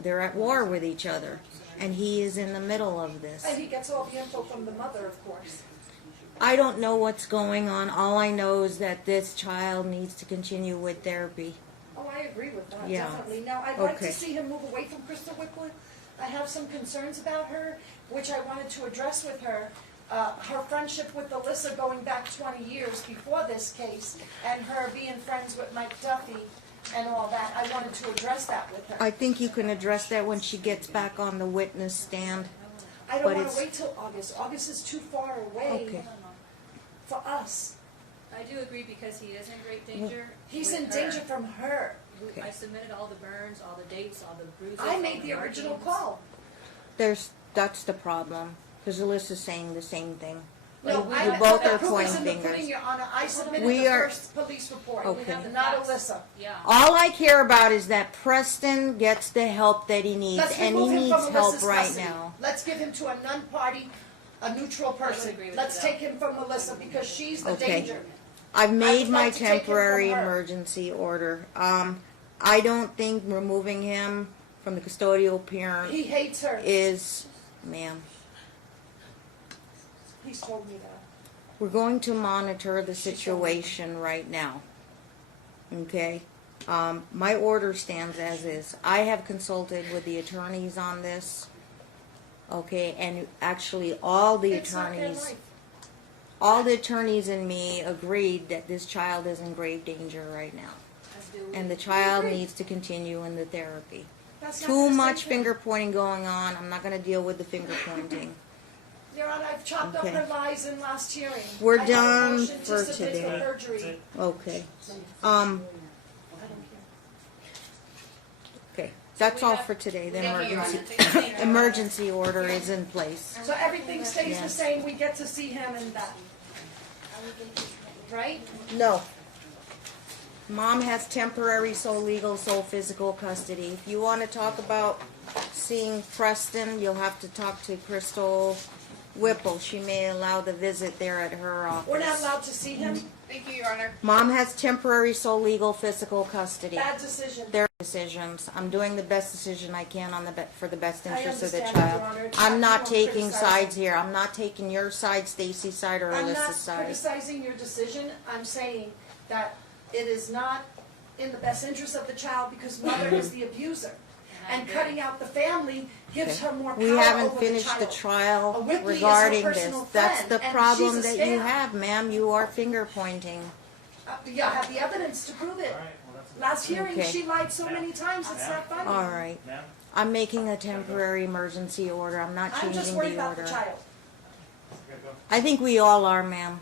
they're at war with each other, and he is in the middle of this. And he gets all the info from the mother, of course. I don't know what's going on. All I know is that this child needs to continue with therapy. Oh, I agree with that, Yeah. definitely. Now, I'd like Okay. to see him move away from Crystal Whipple. I have some concerns about her, which I wanted to address with her. Her friendship with Alyssa going back 20 years before this case, and her being friends with Mike Duffy and all that. I wanted to address that with her. I think you can address that when she gets back on the witness stand. I don't but want it's- to wait till August. August is too far away Okay. for us. I do agree because he is in great danger. He's with in her. danger from her. Okay. I submitted all the burns, all the dates, all the bruises. I all made the original markings. call. That's the problem, because Alyssa's saying the same thing. No, You I both the are proof is pointing in the fingers. pudding, Your Honor. I submitted We the are- first police report. Okay. We have the Not facts. Alyssa. Yeah. All I care about is that Preston gets the help that he needs, Let's and he remove him needs from help Alyssa's right custody. now. Let's give him to a non-party, a neutral person. agree with Let's that. take him from Alyssa because she's the Okay. danger. I've made would my like to take him temporary from her. emergency order. I don't think removing him from the custodial parent He hates her. is, ma'am. He's told me that. We're going to monitor the situation right now. Okay? My order stands as is. I have consulted with the attorneys on this. Okay, and actually all the It's not their attorneys, life. all the attorneys and me agreed that this child is in grave danger right now. and the child needs to continue in the therapy. That's not Too gonna much save him. finger pointing going on. I'm not gonna deal with the finger pointing. Your Honor, I've chopped up Okay. her lies in last hearing. We're I have a done motion to for submit today. for perjury. Okay. Okay, that's all for today. The Thank you, Your emergency, Honor. Thank you. emergency order is in place. So everything stays the Yes. same, we get to see him and that. Right? No. Mom has temporary sole legal, sole physical custody. If you want to talk about seeing Preston, you'll have to talk to Crystal Whipple. She may allow the visit there at her office. We're not allowed to see him? Thank you, Your Honor. Mom has temporary sole legal, physical custody. Bad decision. Their decisions. I'm doing the best decision I can on for the best I interest of the understand that, child. Your Honor. It's I'm not not you I'm taking criticizing. sides here. I'm not taking your side, Stacy's side, or I'm not Alyssa's side. criticizing your decision, I'm saying that it is not in the best interest of the child because mother is the abuser. And cutting out the family gives her more power We haven't over the finished the child. trial A Whitley is her regarding this. personal That's friend, the and problem she's a that you scam. have, ma'am. You are finger pointing. You have the evidence to prove it. All right, well, that's. Last hearing, Okay. she lied so many times, it's not funny. All right. Ma'am? I'm making a temporary emergency order. I'm not I'm just changing worried the about the order. child. Gotta go. I think we all are, ma'am.